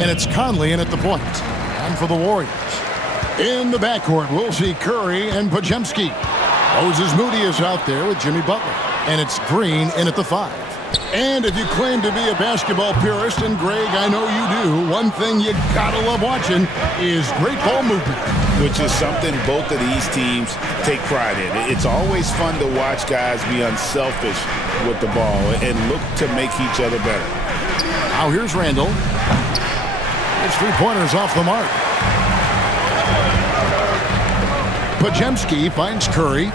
And it's Conley in at the point. And for the Warriors. In the backcourt, we'll see Curry and Podziemski. Moses Moody is out there with Jimmy Butler. And it's Green in at the 5. And if you claim to be a basketball purist, and Greg, I know you do, one thing you gotta love watching is great ball movement. Which is something both of these teams take pride in. It's always fun to watch guys be unselfish with the ball and look to make each other better. Now here's Randall. His three-pointers off the mark. Podziemski finds Curry.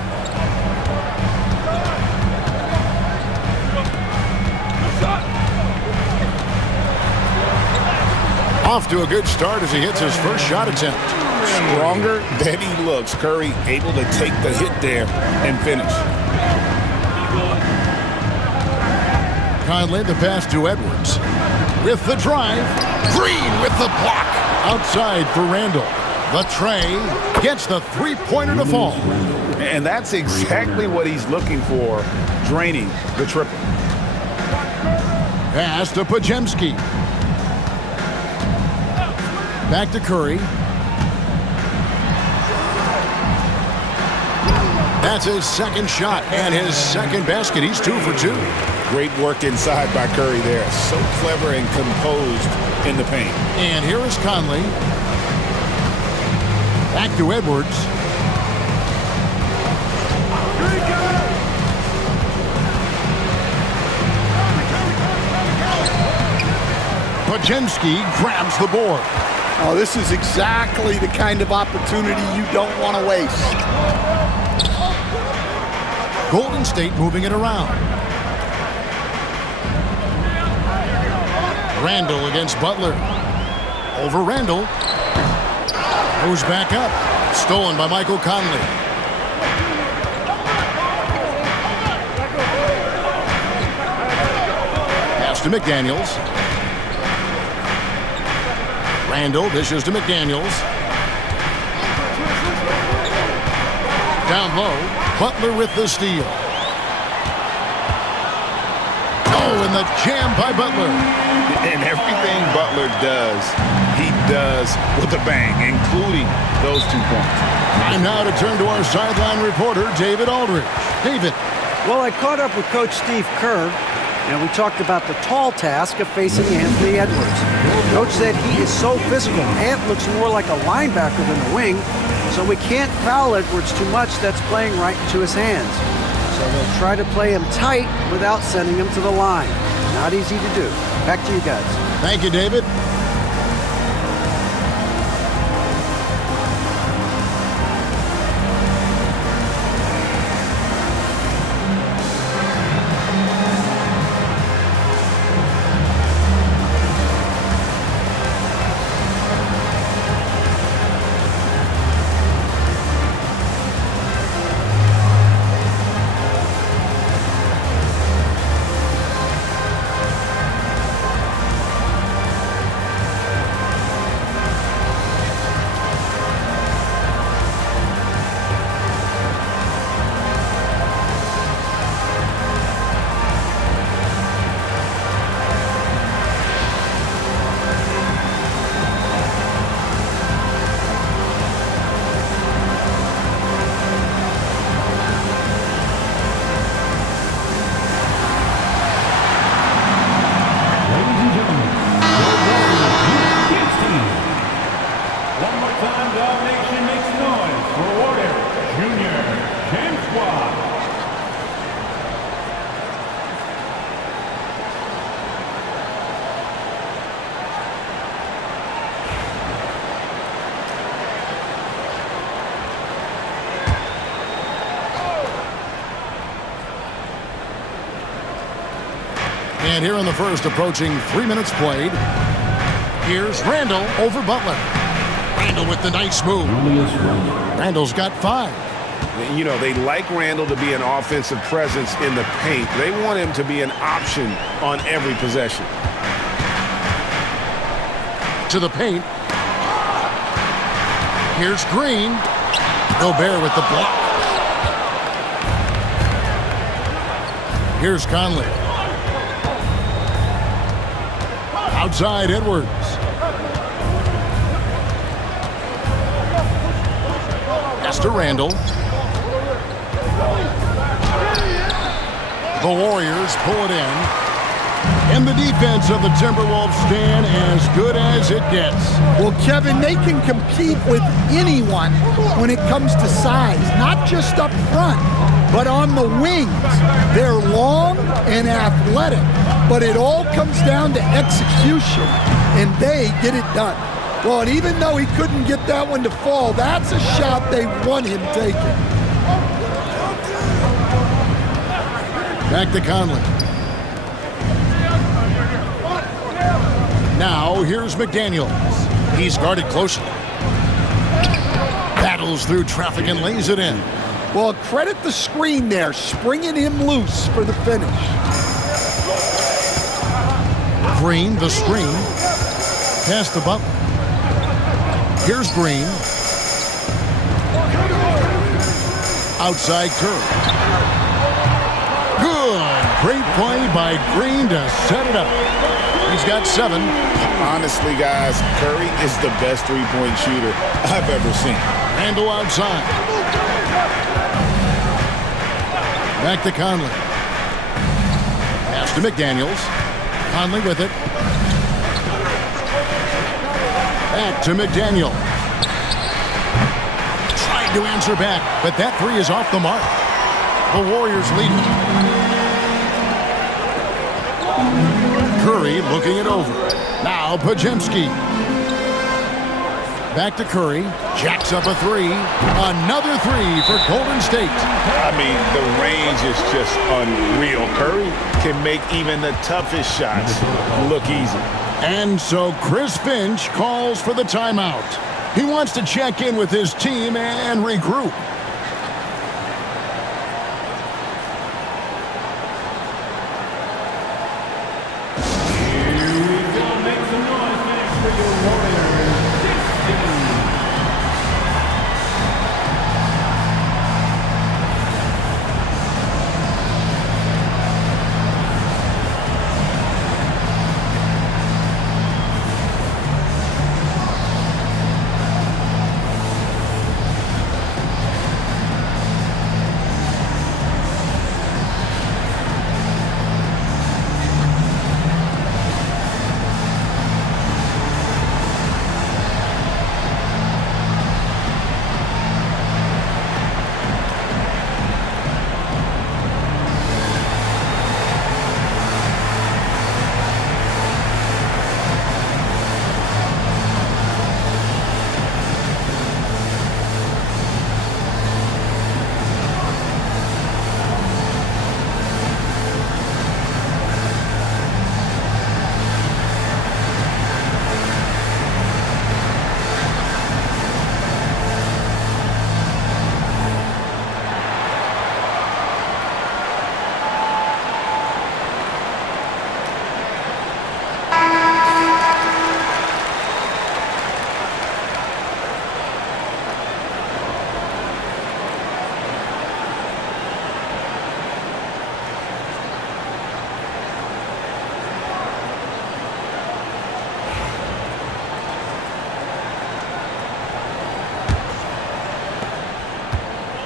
Off to a good start as he hits his first shot attempt. Stronger than he looks. Curry able to take the hit there and finish. Conley the pass to Edwards. With the drive. Green with the block. Outside for Randall. The tray gets the three-pointer to fall. And that's exactly what he's looking for, draining the triple. Pass to Podziemski. Back to Curry. That's his second shot and his second basket. He's 2 for 2. Great work inside by Curry there. So clever and composed in the paint. And here is Conley. Back to Edwards. Podziemski grabs the board. Oh, this is exactly the kind of opportunity you don't want to waste. Golden State moving it around. Randall against Butler. Over Randall. Goes back up. Stolen by Michael Conley. Pass to McDaniels. Randall dishes to McDaniels. Down low. Butler with the steal. Oh, and the jam by Butler. And everything Butler does, he does with a bang, including those 2 points. Time now to turn to our sideline reporter, David Aldridge. David. Well, I caught up with Coach Steve Kerr, and we talked about the tall task of facing Anthony Edwards. Coach said he is so physical. Ant looks more like a linebacker than a wing, so we can't foul Edwards too much. That's playing right into his hands. So they'll try to play him tight without sending him to the line. Not easy to do. Back to you guys. Thank you, David. And here in the first, approaching 3 minutes played. Here's Randall over Butler. Randall with the nice move. Randall's got 5. You know, they like Randall to be an offensive presence in the paint. They want him to be an option on every possession. To the paint. Here's Green. Gobert with the block. Here's Conley. Outside Edwards. Pass to Randall. The Warriors pull it in. And the defense of the Timberwolves stand as good as it gets. Well, Kevin, they can compete with anyone when it comes to size, not just up front, but on the wings. They're long and athletic, but it all comes down to execution, and they get it done. Well, and even though he couldn't get that one to fall, that's a shot they want him taking. Back to Conley. Now, here's McDaniels. He's guarded closely. Battles through traffic and lays it in. Well, credit the screen there, springing him loose for the finish. Green, the screen. Pass to Butler. Here's Green. Outside Curry. Good. Great play by Green to set it up. He's got 7. Honestly, guys, Curry is the best three-point shooter I've ever seen. Randall outside. Back to Conley. Pass to McDaniels. Conley with it. Back to McDaniel. Tried to answer back, but that three is off the mark. The Warriors lead it. Curry looking it over. Now Podziemski. Back to Curry. Jacks up a three. Another three for Golden State. I mean, the range is just unreal. Curry can make even the toughest shots look easy. And so Chris Finch calls for the timeout. He wants to check in with his team and regroup.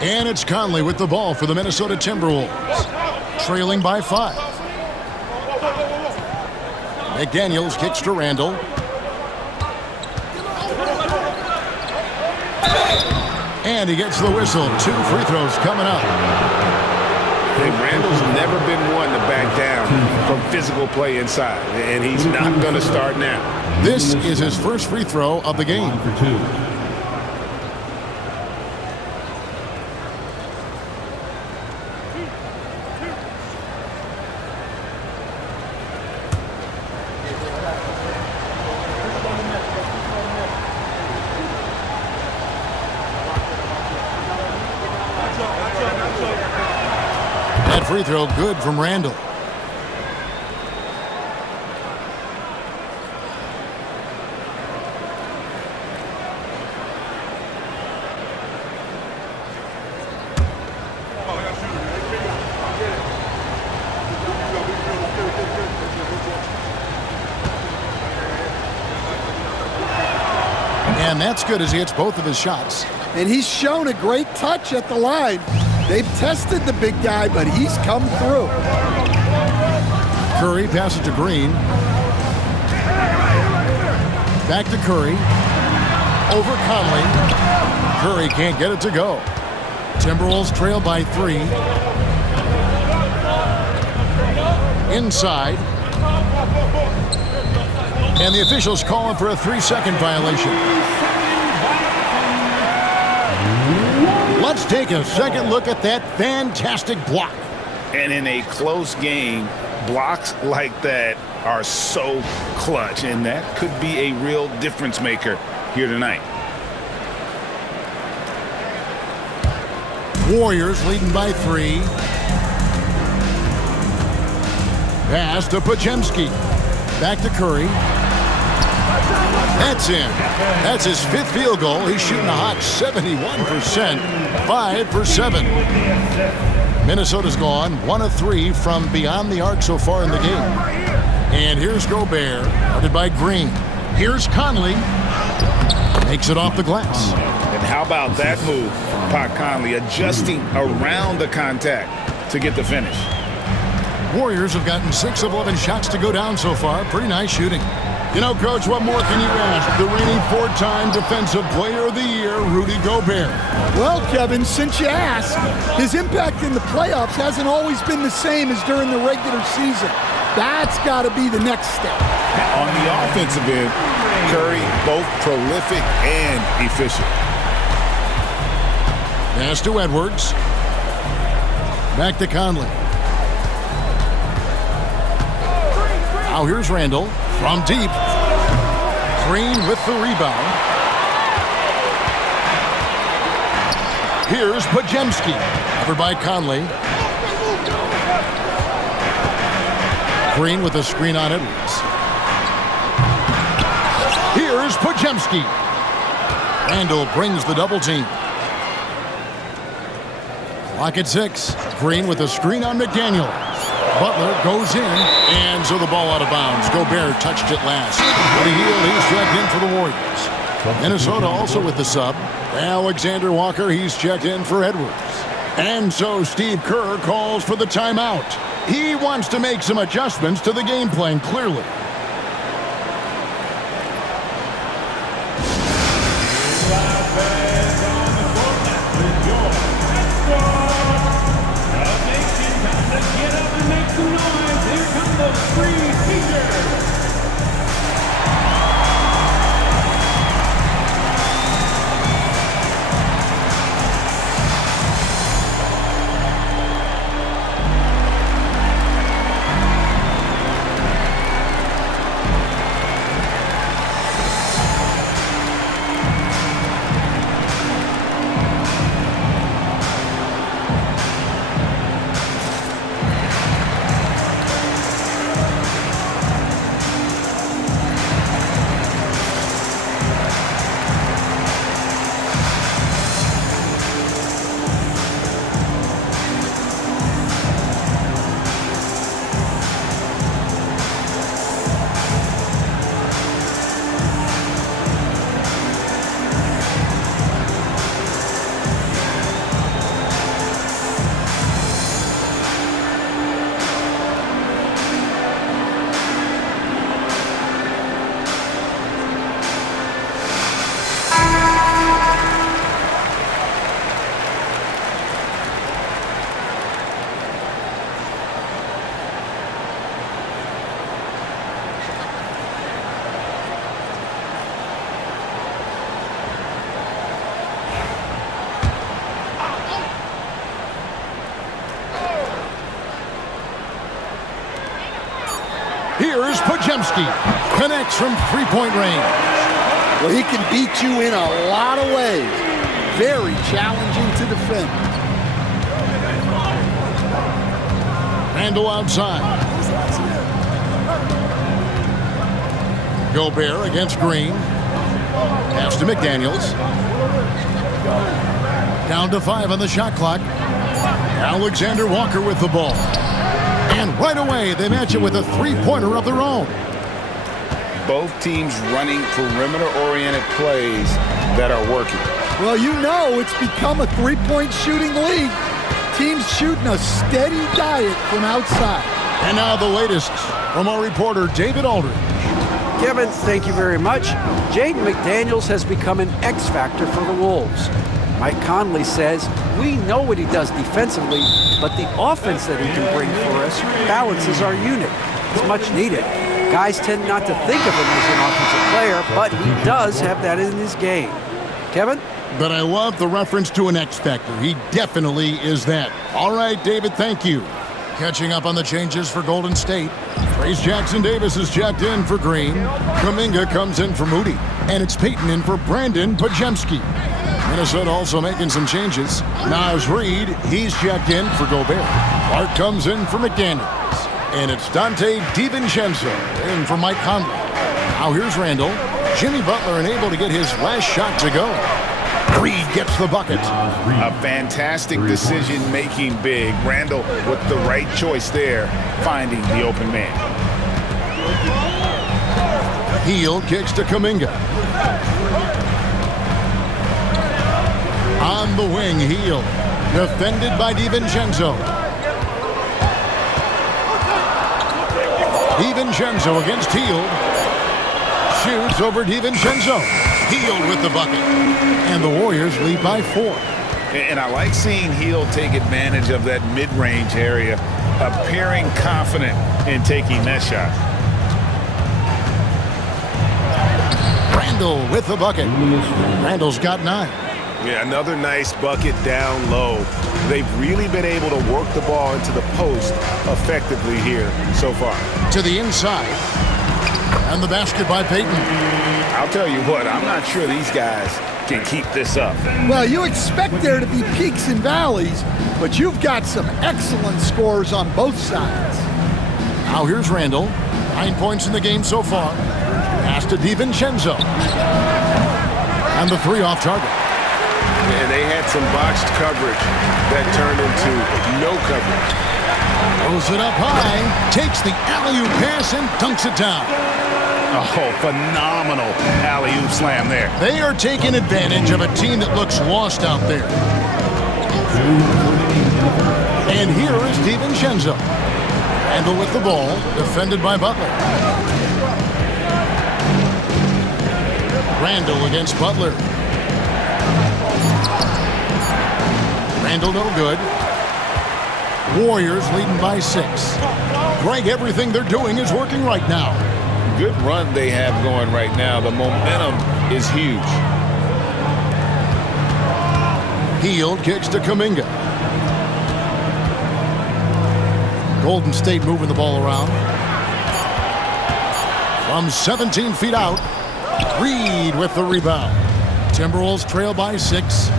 And it's Conley with the ball for the Minnesota Timberwolves. Trailing by 5. McDaniels kicks to Randall. And he gets the whistle. 2 free throws coming up. Hey, Randall's never been one to back down from physical play inside, and he's not going to start now. This is his first free throw of the game. That free throw good from Randall. And that's good as he hits both of his shots. and he's shown a great touch at the line. They've tested the big guy, but he's come through. Curry passes to Green. Back to Curry. Over Conley. Curry can't get it to go. Timberwolves trail by 3. Inside. And the officials calling for a 3-second violation. Let's take a second look at that fantastic block. And in a close game, blocks like that are so clutch, and that could be a real difference maker here tonight. Warriors leading by 3. Pass to Podziemski. Back to Curry. That's in. That's his 5th field goal. He's shooting a hot 71%. 5 for 7. Minnesota's gone 1 of 3 from beyond the arc so far in the game. And here's Gobert, guarded by Green. Here's Conley. Makes it off the glass. And how about that move? Pat Conley adjusting around the contact to get the finish. Warriors have gotten 6 of 11 shots to go down so far. Pretty nice shooting. You know, Coach, what more can you ask? The reigning 4-time Defensive Player of the Year, Rudy Gobert. Well, Kevin, since you asked, his impact in the playoffs hasn't always been the same as during the regular season. That's got to be the next step. On the offensive end, Curry both prolific and efficient. Pass to Edwards. Back to Conley. Now here's Randall from deep. Green with the rebound. Here's Podziemski. Covered by Conley. Green with a screen on Edwards. Here's Podziemski. Randall brings the double team. Clock at 6. Green with a screen on McDaniel. Butler goes in, and so the ball out of bounds. Gobert touched it last. Woody Hield, he's checked in for the Warriors. Minnesota also with the sub. Alexander Walker, he's checked in for Edwards. And so Steve Kerr calls for the timeout. He wants to make some adjustments to the game plan, clearly. Here's Podziemski. Connects from three-point range. Well, he can beat you in a lot of ways. Very challenging to defend. Randall outside. Gobert against Green. Pass to McDaniels. Down to 5 on the shot clock. Alexander Walker with the ball. And right away, they match it with a three-pointer of their own. Both teams running perimeter-oriented plays that are working. Well, you know it's become a three-point shooting league. Teams shooting a steady diet from outside. And now the latest from our reporter, David Aldridge. Kevin, thank you very much. Jaden McDaniels has become an X factor for the Wolves. Mike Conley says, we know what he does defensively, but the offense that he can bring for us balances our unit. It's much needed. Guys tend not to think of him as an offensive player, but he does have that in his game. Kevin? But I love the reference to an X factor. He definitely is that. All right, David, thank you. Catching up on the changes for Golden State. Trace Jackson-Davis is jacked in for Green. Kuminga comes in for Moody. And it's Payton in for Brandon Podziemski. Minnesota also making some changes. Naz Reid, he's jacked in for Gobert. Clark comes in for McDaniels. And it's Dante DiVincenzo in for Mike Conley. Now here's Randall. Jimmy Butler unable to get his last shot to go. Reid gets the bucket. A fantastic decision-making big. Randall with the right choice there, finding the open man. Hield kicks to Kuminga. On the wing, Hield. Defended by DiVincenzo. DiVincenzo against Hield. Shoots over DiVincenzo. Hield with the bucket. And the Warriors lead by 4. And I like seeing Hield take advantage of that mid-range area, appearing confident in taking that shot. Randall with the bucket. Randall's got 9. Yeah, another nice bucket down low. They've really been able to work the ball into the post effectively here so far. To the inside. And the basket by Payton. I'll tell you what, I'm not sure these guys can keep this up. Well, you expect there to be peaks and valleys, but you've got some excellent scores on both sides. Now here's Randall. 9 points in the game so far. Pass to DiVincenzo. And the 3 off target. And they had some botched coverage that turned into no coverage. Throws it up high. Takes the alley-oop pass and dunks it down. Oh, phenomenal alley-oop slam there. They are taking advantage of a team that looks lost out there. And here is DiVincenzo. Randall with the ball, defended by Butler. Randall against Butler. Randall no good. Warriors leading by 6. Greg, everything they're doing is working right now. Good run they have going right now. The momentum is huge. Hield kicks to Kuminga. Golden State moving the ball around. From 17 feet out, Reid with the rebound. Timberwolves trail by 6.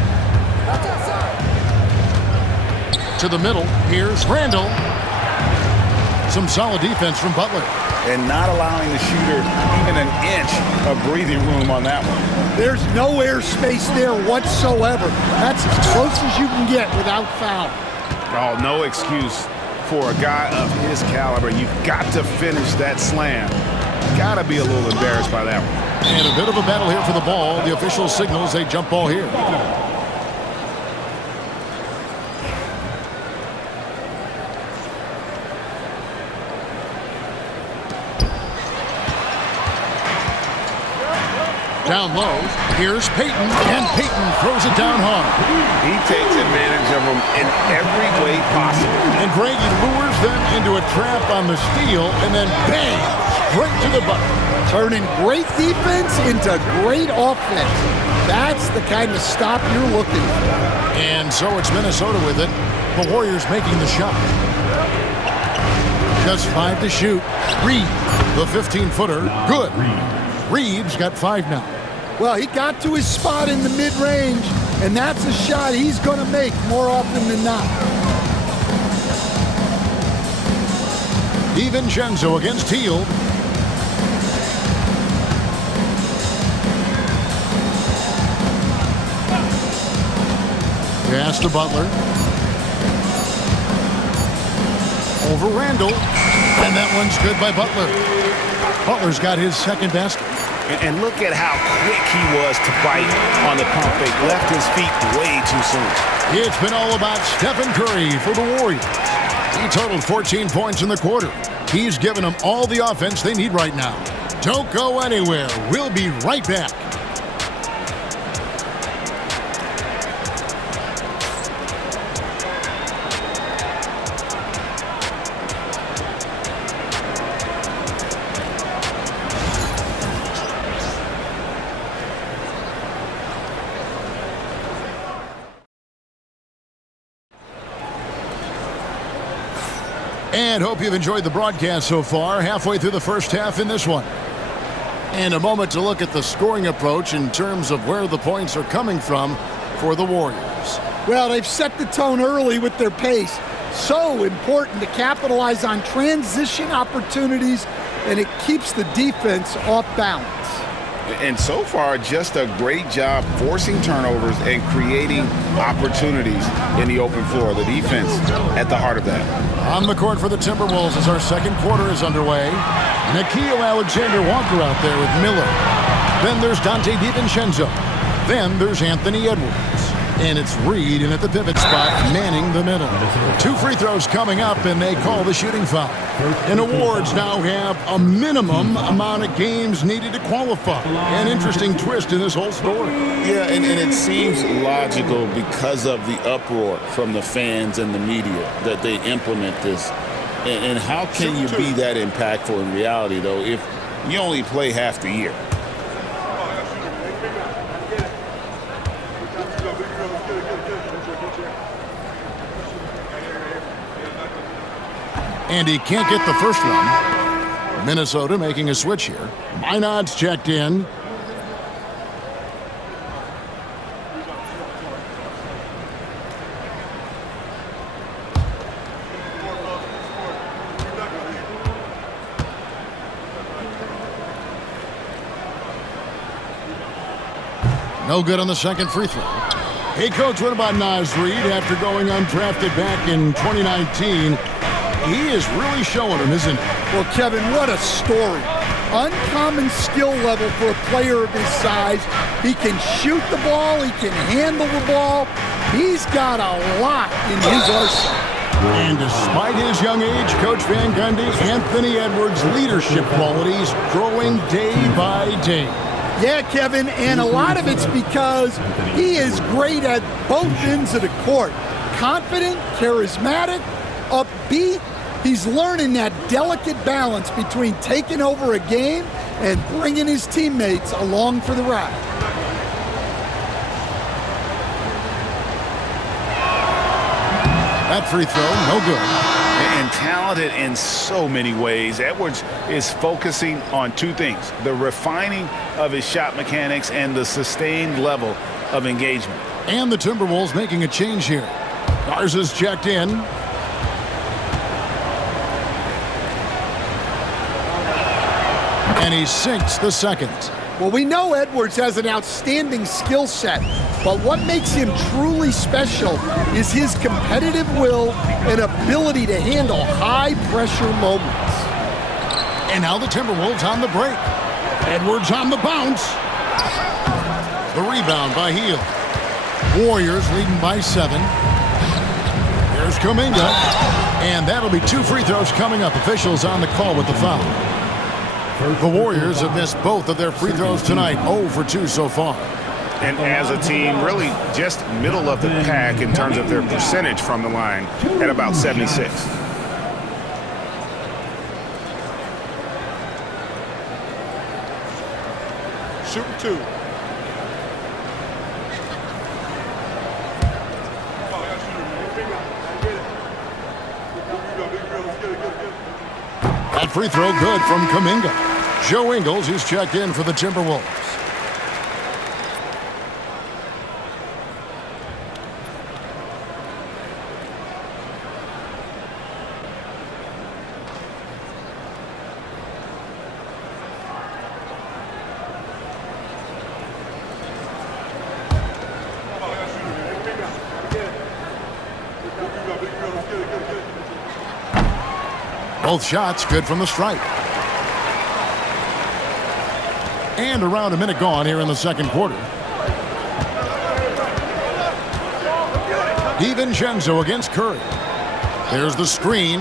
To the middle, here's Randall. Some solid defense from Butler. And not allowing the shooter even an inch of breathing room on that one. There's no airspace there whatsoever. That's as close as you can get without foul. Oh, no excuse for a guy of his caliber. You've got to finish that slam. Got to be a little embarrassed by that one. And a bit of a battle here for the ball. The official signals a jump ball here. Down low, here's Payton, and Payton throws it down hard. He takes advantage of them in every way possible. And Greg lures them into a trap on the steal, and then bang, straight to the bucket. Turning great defense into great offense. That's the kind of stop you're looking for. And so it's Minnesota with it. The Warriors making the shot. Just 5 to shoot. Reid, the 15-footer, good. Reid's got 5 now. Well, he got to his spot in the mid-range, and that's a shot he's going to make more often than not. DiVincenzo against Hield. Pass to Butler. Over Randall. And that one's good by Butler. Butler's got his second basket. And look at how quick he was to bite on the pump fake. Left his feet way too soon. It's been all about Stephen Curry for the Warriors. He totaled 14 points in the quarter. He's given them all the offense they need right now. Don't go anywhere. We'll be right back. And hope you've enjoyed the broadcast so far. Halfway through the first half in this one. And a moment to look at the scoring approach in terms of where the points are coming from for the Warriors. Well, they've set the tone early with their pace. So important to capitalize on transition opportunities, and it keeps the defense off balance. And so far, just a great job forcing turnovers and creating opportunities in the open floor. The defense at the heart of that. On the court for the Timberwolves as our second quarter is underway. Nickeil Alexander-Walker out there with Miller. Then there's Dante DiVincenzo. Then there's Anthony Edwards. And it's Reed in at the pivot spot, manning the middle. 2 free throws coming up, and they call the shooting foul. And awards now have a minimum amount of games needed to qualify. An interesting twist in this whole story. Yeah, and it seems logical because of the uproar from the fans and the media that they implement this. And how can you be that impactful in reality, though, if you only play half the year? And he can't get the first one. Minnesota making a switch here. Minod's checked in. No good on the second free throw. Hey, Coach, what about Naz Reid after going undrafted back in 2019? He is really showing him, isn't he? Well, Kevin, what a story. Uncommon skill level for a player of his size. He can shoot the ball. He can handle the ball. He's got a lot in his arsenal. And despite his young age, Coach Van Gundy, Anthony Edwards' leadership qualities growing day by day. Yeah, Kevin, and a lot of it's because he is great at both ends of the court. Confident, charismatic, upbeat. He's learning that delicate balance between taking over a game and bringing his teammates along for the ride. That free throw, no good. And talented in so many ways. Edwards is focusing on two things: the refining of his shot mechanics and the sustained level of engagement. And the Timberwolves making a change here. Garza's checked in. And he sinks the second. Well, we know Edwards has an outstanding skill set, but what makes him truly special is his competitive will and ability to handle high-pressure moments. And now the Timberwolves on the break. Edwards on the bounce. The rebound by Hield. Warriors leading by 7. There's Kuminga. And that'll be 2 free throws coming up. Officials on the call with the foul. The Warriors have missed both of their free throws tonight, 0 for 2 so far. And as a team, really just middle of the pack in terms of their percentage from the line at about 76. Shooting 2. That free throw good from Kuminga. Joe Ingles, who's checked in for the Timberwolves. Both shots good from the stripe. And around a minute gone here in the second quarter. DiVincenzo against Curry. There's the screen.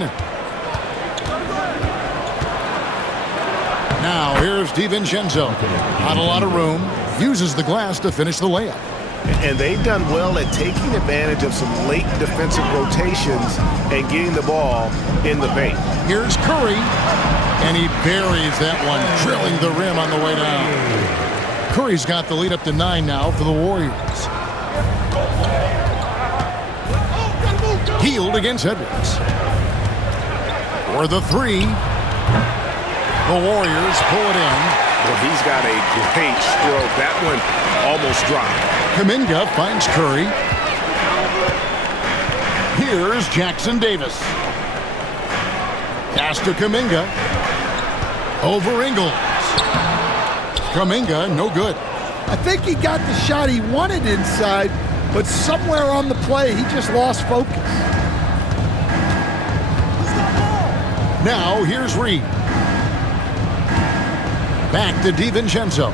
Now here's DiVincenzo. Not a lot of room. Uses the glass to finish the layup. And they've done well at taking advantage of some late defensive rotations and getting the ball in the paint. Here's Curry. And he buries that one, drilling the rim on the way down. Curry's got the lead up to 9 now for the Warriors. Healed against Edwards. For the 3. The Warriors pull it in. Well, he's got a great stroke. That one almost dropped. Kuminga finds Curry. Here's Jackson Davis. Pass to Kuminga. Over Ingles. Kuminga, no good. I think he got the shot he wanted inside, but somewhere on the play, he just lost focus. Now, here's Reed. Back to DiVincenzo.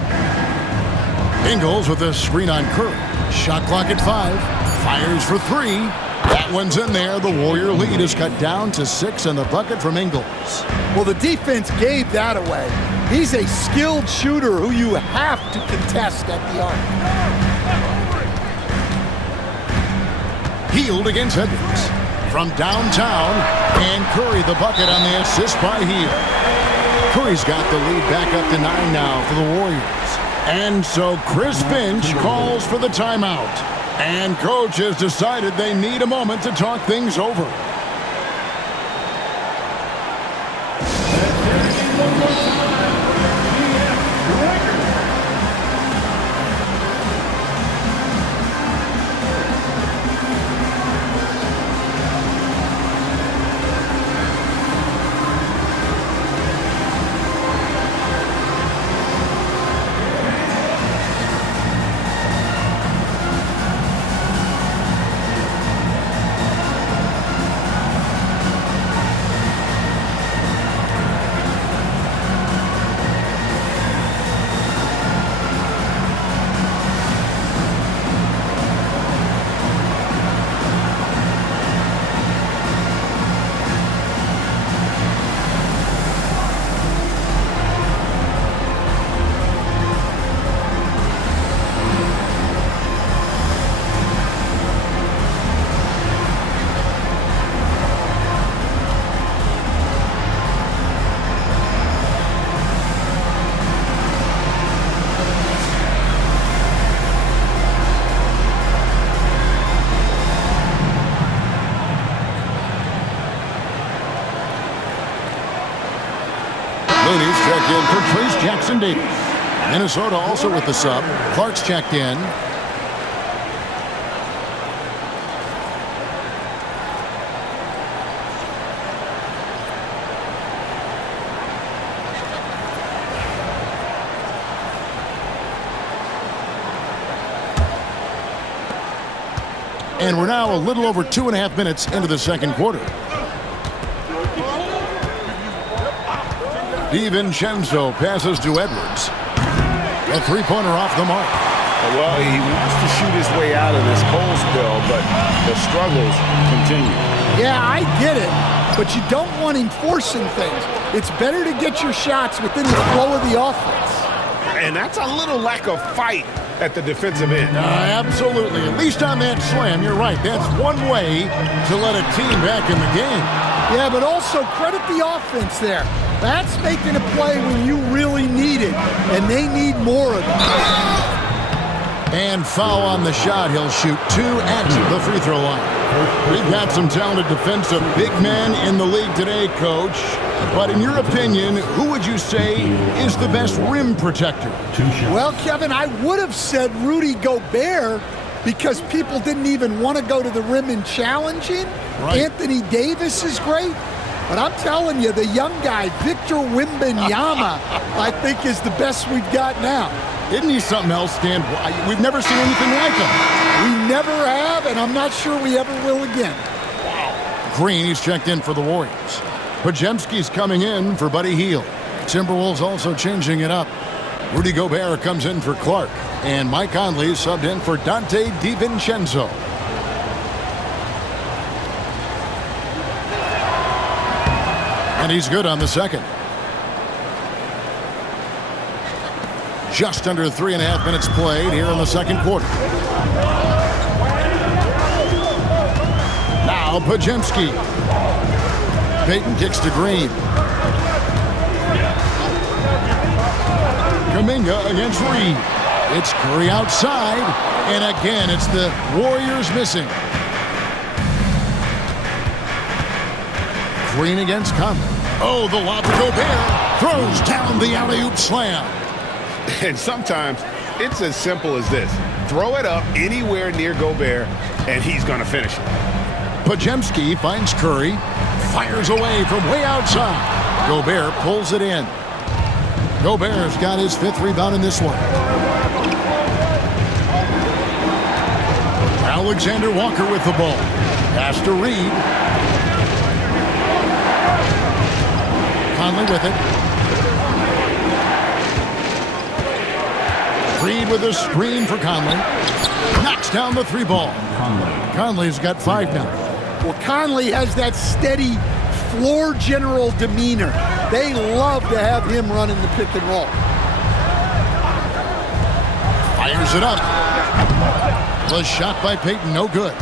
Ingles with a screen on Curry. Shot clock at 5. Fires for 3. That one's in there. The Warrior lead is cut down to 6 in the bucket from Ingles. Well, the defense gave that away. He's a skilled shooter who you have to contest at the arc. Healed against Edwards. From downtown, and Curry the bucket on the assist by Hield. Curry's got the lead back up to 9 now for the Warriors. And so Chris Finch calls for the timeout. And coach has decided they need a moment to talk things over. Looney's checked in for Trace Jackson Davis. Minnesota also with the sub. Clark's checked in. And we're now a little over 2.5 minutes into the second quarter. DiVincenzo passes to Edwards. A three-pointer off the mark. Well, he wants to shoot his way out of this cold spell, but the struggles continue. Yeah, I get it, but you don't want him forcing things. It's better to get your shots within the flow of the offense. And that's a little lack of fight at the defensive end. Absolutely. At least on that slam, you're right. That's one way to let a team back in the game. Yeah, but also credit the offense there. That's making a play when you really need it, and they need more of it. And foul on the shot. He'll shoot 2 at the free throw line. We've got some talented defensive big men in the league today, Coach. But in your opinion, who would you say is the best rim protector? Well, Kevin, I would have said Rudy Gobert because people didn't even want to go to the rim and challenge him. Right. Anthony Davis is great. But I'm telling you, the young guy, Victor Wembanyama, I think is the best we've got now. Isn't he something else, Stan? We've never seen anything like him. We never have, and I'm not sure we ever will again. Green, he's checked in for the Warriors. Podziemski's coming in for Buddy Hield. Timberwolves also changing it up. Rudy Gobert comes in for Clark, and Mike Conley subbed in for Dante DiVincenzo. And he's good on the second. Just under 3.5 minutes played here in the second quarter. Now Podziemski. Payton kicks to Green. Kuminga against Reed. It's Curry outside, and again it's the Warriors missing. Green against Conley. Oh, the lob to Gobert. Throws down the alley-oop slam. And sometimes it's as simple as this. Throw it up anywhere near Gobert, and he's going to finish it. Podziemski finds Curry. Fires away from way outside. Gobert pulls it in. Gobert's got his 5th rebound in this one. Alexander Walker with the ball. Pass to Reed. Conley with it. Reed with a screen for Conley. Knocks down the 3 ball. Conley's got 5 now. Well, Conley has that steady floor general demeanor. They love to have him running the pick and roll. Fires it up. The shot by Payton, no good.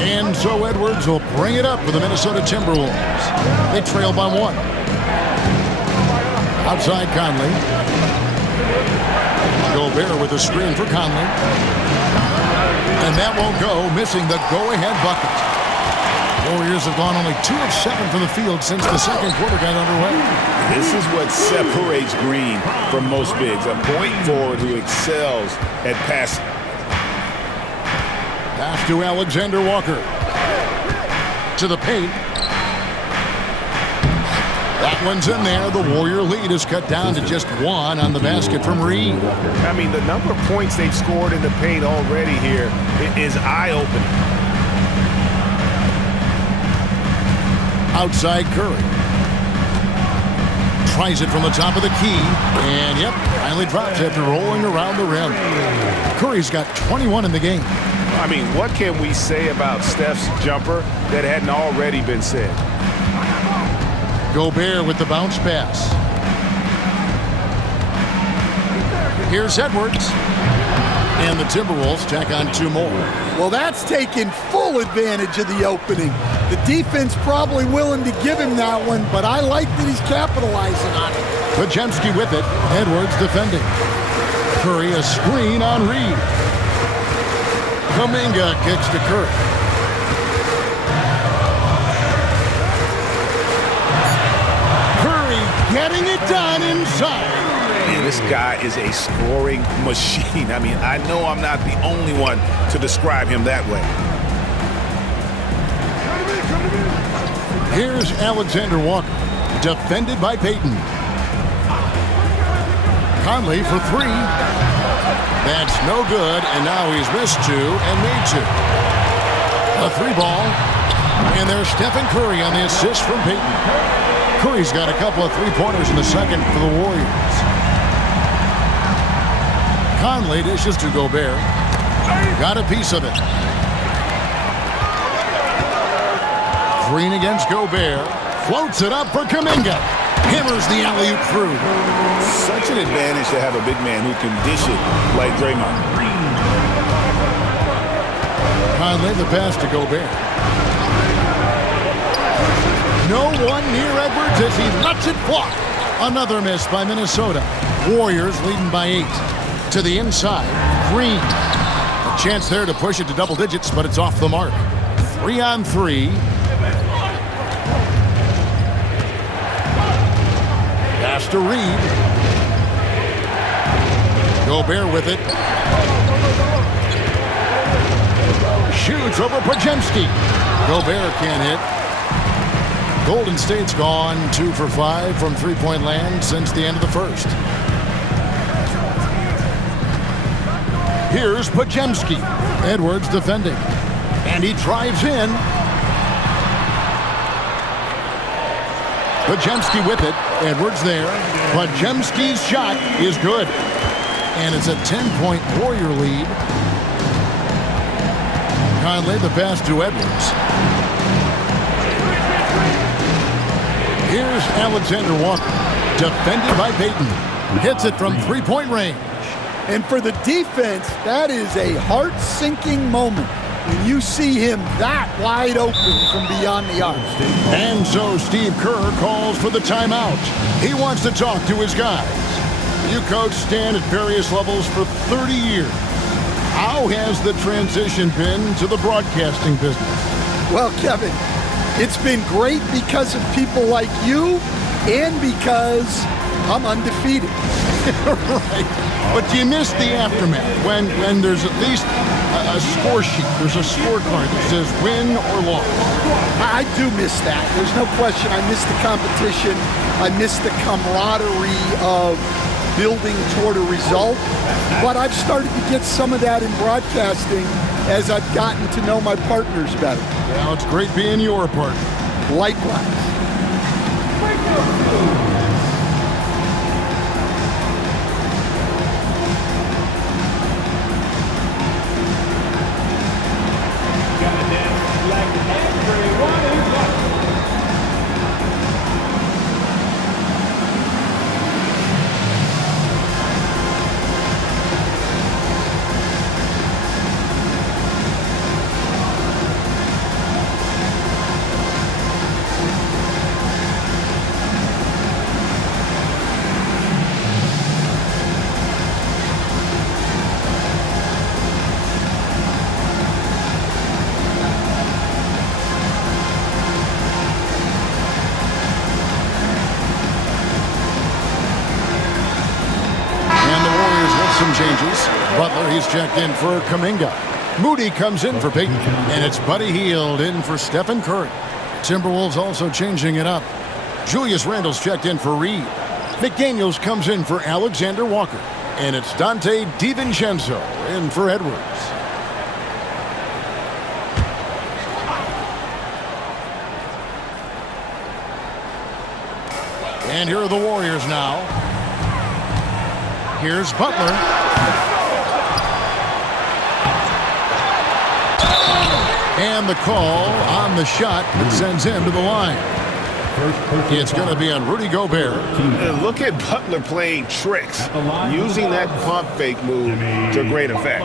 And so Edwards will bring it up for the Minnesota Timberwolves. They trail by 1. Outside Conley. Gobert with a screen for Conley. And that won't go, missing the go-ahead bucket. Warriors have gone only 2 of 7 from the field since the second quarter got underway. This is what separates Green from most bigs. A point forward who excels at passing. Pass to Alexander Walker. To the paint. That one's in there. The Warrior lead is cut down to just 1 on the basket from Reed. I mean, the number of points they've scored in the paint already here is eye-opening. Outside Curry. Tries it from the top of the key. And, yep, finally drops after rolling around the rim. Curry's got 21 in the game. I mean, what can we say about Steph's jumper that hadn't already been said? Gobert with the bounce pass. Here's Edwards. And the Timberwolves tack on 2 more. Well, that's taking full advantage of the opening. The defense probably willing to give him that one, but I like that he's capitalizing on it. Podziemski with it. Edwards defending. Curry a screen on Reed. Kuminga kicks to Curry. Curry getting it done inside. Man, this guy is a scoring machine. I mean, I know I'm not the only one to describe him that way. Here's Alexander Walker, defended by Payton. Conley for 3. That's no good, and now he's missed 2 and made 2. A 3 ball, and there's Stephen Curry on the assist from Payton. Curry's got a couple of 3-pointers in the second for the Warriors. Conley dishes to Gobert. Got a piece of it. Green against Gobert. Floats it up for Kuminga. Hammers the alley-oop through. Such an advantage to have a big man who can dish it like Draymond. Conley the pass to Gobert. No one near Edwards as he lets it fly. Another miss by Minnesota. Warriors leading by 8. To the inside, Green. A chance there to push it to double digits, but it's off the mark. 3-on-3. Pass to Reed. Gobert with it. Shoots over Podziemski. Gobert can't hit. Golden State's gone 2 for 5 from 3-point land since the end of the first. Here's Podziemski. Edwards defending. And he drives in. Podziemski with it. Edwards there. Podziemski's shot is good. And it's a 10-point Warrior lead. Conley the pass to Edwards. Here's Alexander Walker. Defended by Payton. Hits it from three-point range. And for the defense, that is a heart-sinking moment when you see him that wide open from beyond the arc. And so Steve Kerr calls for the timeout. He wants to talk to his guys. You coached Stan at various levels for 30 years. How has the transition been to the broadcasting business? Well, Kevin, it's been great because of people like you and because I'm undefeated. Right. But do you miss the aftermath when there's at least a score sheet? There's a scorecard that says win or loss. I do miss that. There's no question. I miss the competition. I miss the camaraderie of building toward a result. But I've started to get some of that in broadcasting as I've gotten to know my partners better. Well, it's great being your partner. Likewise. Some changes. Butler, he's checked in for Kuminga. Moody comes in for Payton. And it's Buddy Hield in for Stephen Curry. Timberwolves also changing it up. Julius Randle's checked in for Reed. McDaniels comes in for Alexander Walker. And it's Dante DiVincenzo in for Edwards. And here are the Warriors now. Here's Butler. And the call on the shot that sends him to the line. It's going to be on Rudy Gobert. And look at Butler playing tricks, using that pump fake move to great effect.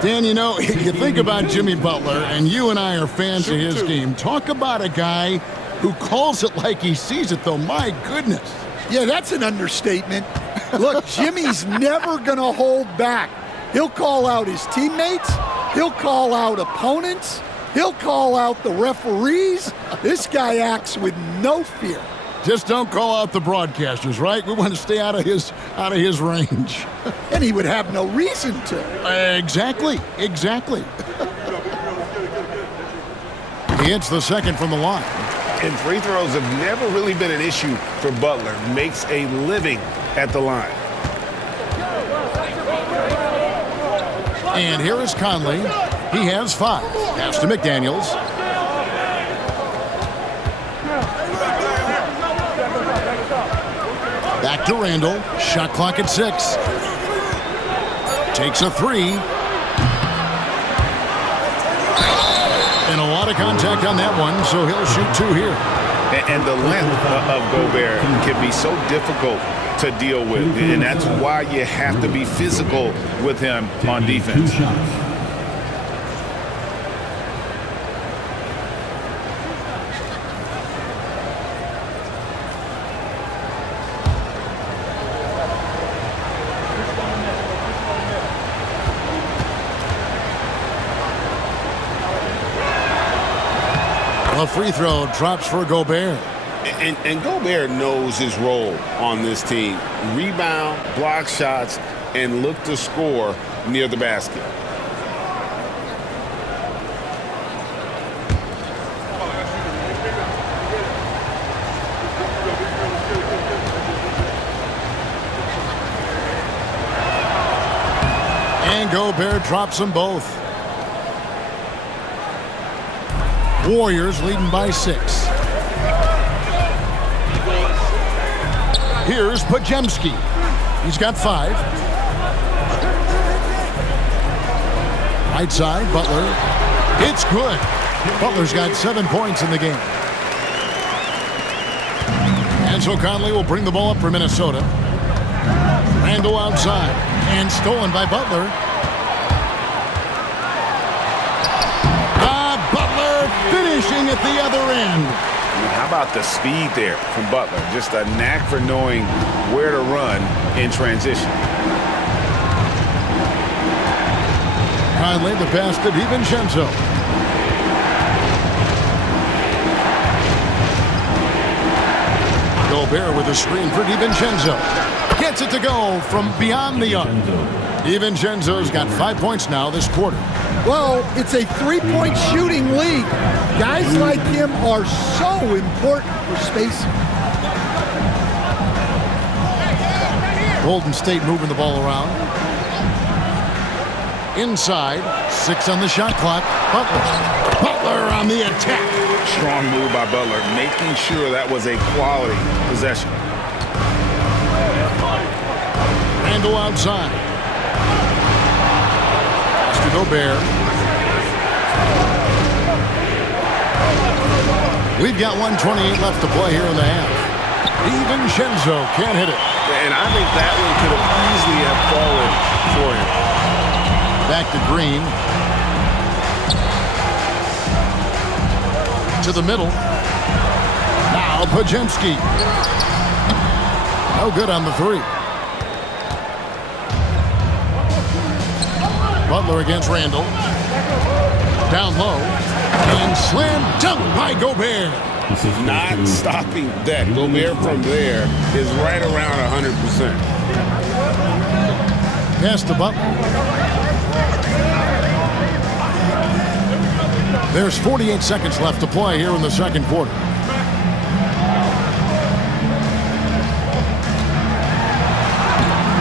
Stan, you know, you think about Jimmy Butler, and you and I are fans of his game. Talk about a guy who calls it like he sees it, though. My goodness. Yeah, that's an understatement. Look, Jimmy's never going to hold back. He'll call out his teammates. He'll call out opponents. He'll call out the referees. This guy acts with no fear. Just don't call out the broadcasters, right? We want to stay out of his range. And he would have no reason to. Exactly. He hits the second from the line. And free throws have never really been an issue for Butler. Makes a living at the line. And here is Conley. He has 5. Pass to McDaniels. Back to Randle. Shot clock at 6. Takes a 3. And a lot of contact on that one, so he'll shoot 2 here. And the length of Gobert can be so difficult to deal with, and that's why you have to be physical with him on defense. A free throw drops for Gobert. And Gobert knows his role on this team. Rebound, block shots, and look to score near the basket. And Gobert drops them both. Warriors leading by 6. Here's Podziemski. He's got 5. Right side, Butler. It's good. Butler's got 7 points in the game. And so Conley will bring the ball up for Minnesota. Randall outside. And stolen by Butler. Butler finishing at the other end. How about the speed there from Butler? Just a knack for knowing where to run in transition. Conley, the pass to DiVincenzo. Gobert with a screen for DiVincenzo. Gets it to go from beyond the arc. DiVincenzo's got 5 points now this quarter. Well, it's a three-point shooting league. Guys like him are so important for spacing. Golden State moving the ball around. Inside, 6 on the shot clock. Butler on the attack. Strong move by Butler, making sure that was a quality possession. Randall outside. Pass to Gobert. We've got 1:28 left to play here in the half. DiVincenzo can't hit it. And I think that one could have easily have fallen for him. Back to Green. To the middle. Now Podziemski. No good on the 3. Butler against Randall. Down low. And slam dunk by Gobert. Not stopping that. Gobert from there is right around 100%. Pass to Butler. There's 48 seconds left to play here in the second quarter.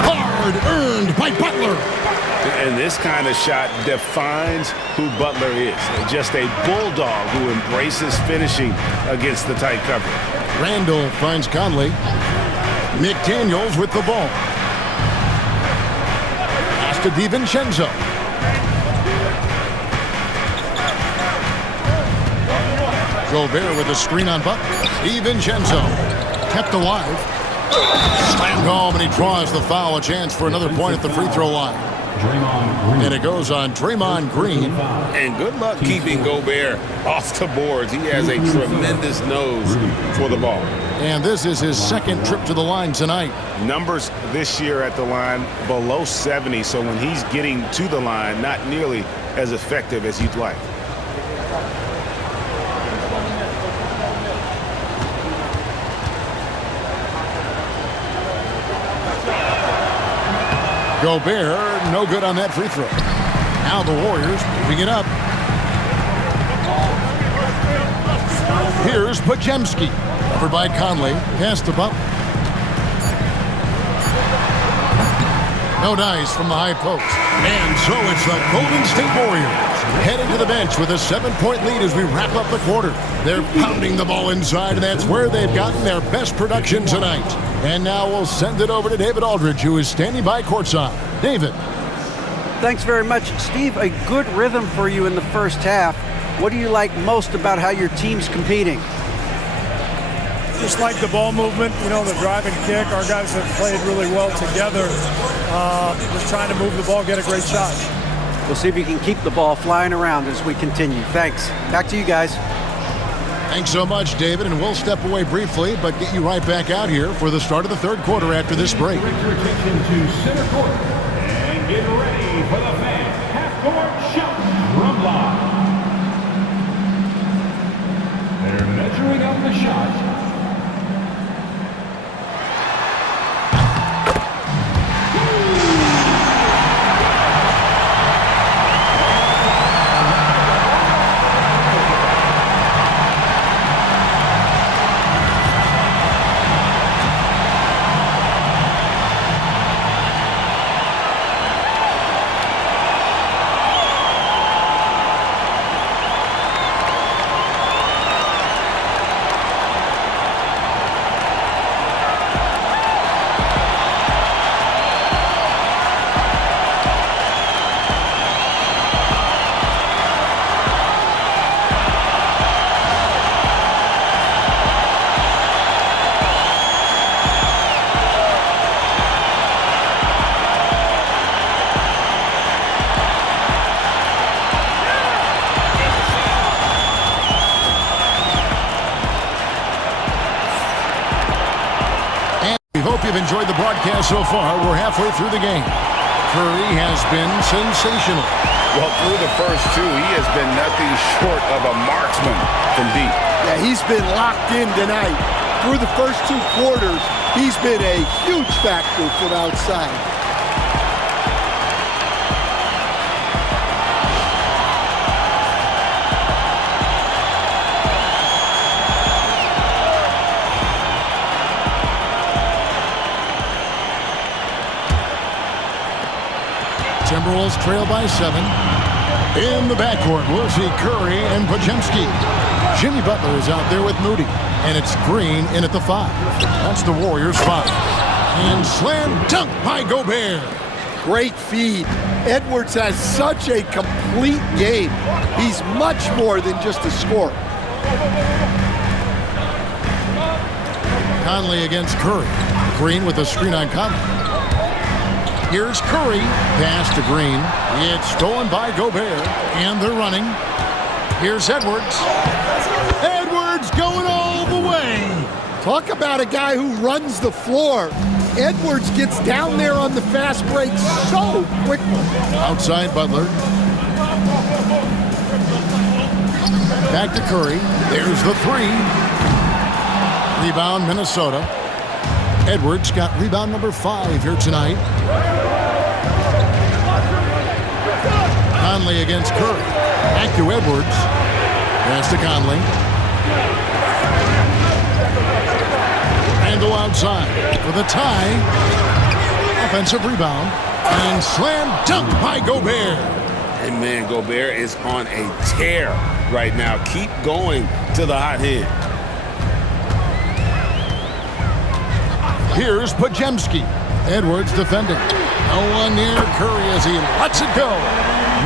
Hard earned by Butler. And this kind of shot defines who Butler is. Just a bulldog who embraces finishing against the tight cover. Randall finds Conley. McDaniels with the ball. Pass to DiVincenzo. Gobert with a screen on Butler. DiVincenzo kept alive. Slammed home, and he draws the foul. A chance for another point at the free throw line. And it goes on Draymond Green. And good luck keeping Gobert off the boards. He has a tremendous nose for the ball. And this is his second trip to the line tonight. Numbers this year at the line below 70, so when he's getting to the line, not nearly as effective as you'd like. Gobert, no good on that free throw. Now the Warriors moving it up. Here's Podziemski. Covered by Conley. Pass to Butler. No dice from the high post. And so it's the Golden State Warriors heading to the bench with a 7-point lead as we wrap up the quarter. They're pounding the ball inside, and that's where they've gotten their best production tonight. And now we'll send it over to David Aldridge, who is standing by courtside. David. Thanks very much, Steve. A good rhythm for you in the first half. What do you like most about how your team's competing? Just like the ball movement, you know, the drive and kick. Our guys have played really well together. Just trying to move the ball, get a great shot. We'll see if you can keep the ball flying around as we continue. Thanks. Back to you guys. Thanks so much, David, and we'll step away briefly, but get you right back out here for the start of the third quarter after this break. Direct your attention to center court and get ready for the fans half-court shot from live. They're measuring up the shot. Hope you've enjoyed the broadcast so far. We're halfway through the game. Curry has been sensational. Well, through the first two, he has been nothing short of a marksman from deep. Yeah, he's been locked in tonight. Through the first 2 quarters, he's been a huge factor from outside. Timberwolves trail by 7. In the backcourt, we'll see Curry and Podziemski. Jimmy Butler is out there with Moody. And it's Green in at the 5. That's the Warriors' 5. And slam dunk by Gobert. Great feed. Edwards has such a complete game. He's much more than just a scorer. Conley against Curry. Green with a screen on Conley. Here's Curry. Pass to Green. It's stolen by Gobert. And they're running. Here's Edwards. Edwards going all the way. Talk about a guy who runs the floor. Edwards gets down there on the fast break so quickly. Outside Butler. Back to Curry. There's the 3. Rebound Minnesota. Edwards got rebound number 5 here tonight. Conley against Curry. Back to Edwards. Pass to Conley. Randle outside with a tie. Offensive rebound. And slam dunk by Gobert. And man, Gobert is on a tear right now. Keep going to the hot head. Here's Podziemski. Edwards defending. No one near Curry as he lets it go.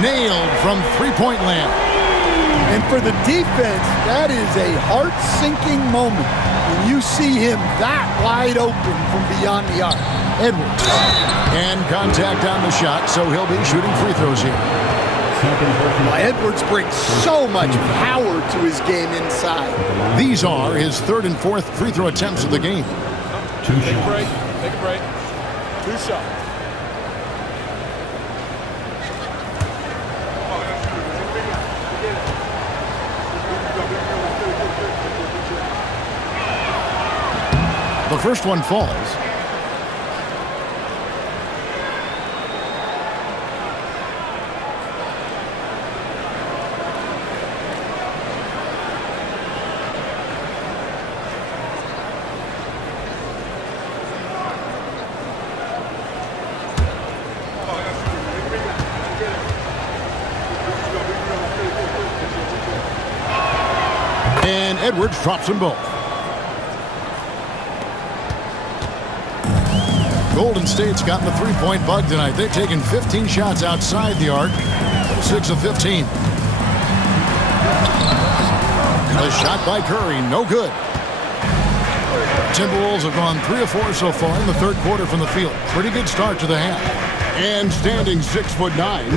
Nailed from three-point land. And for the defense, that is a heart-sinking moment when you see him that wide open from beyond the arc. Edwards. And contact on the shot, so he'll be shooting free throws here. Well, Edwards brings so much power to his game inside. These are his 3rd and 4th free throw attempts of the game. Take a break. Take a break. 2 shots. The first one falls. And Edwards drops them both. Golden State's gotten the three-point bug tonight. They've taken 15 shots outside the arc. 6 of 15. A shot by Curry, no good. Timberwolves have gone 3 of 4 so far in the 3rd quarter from the field. Pretty good start to the half. And standing 6'9",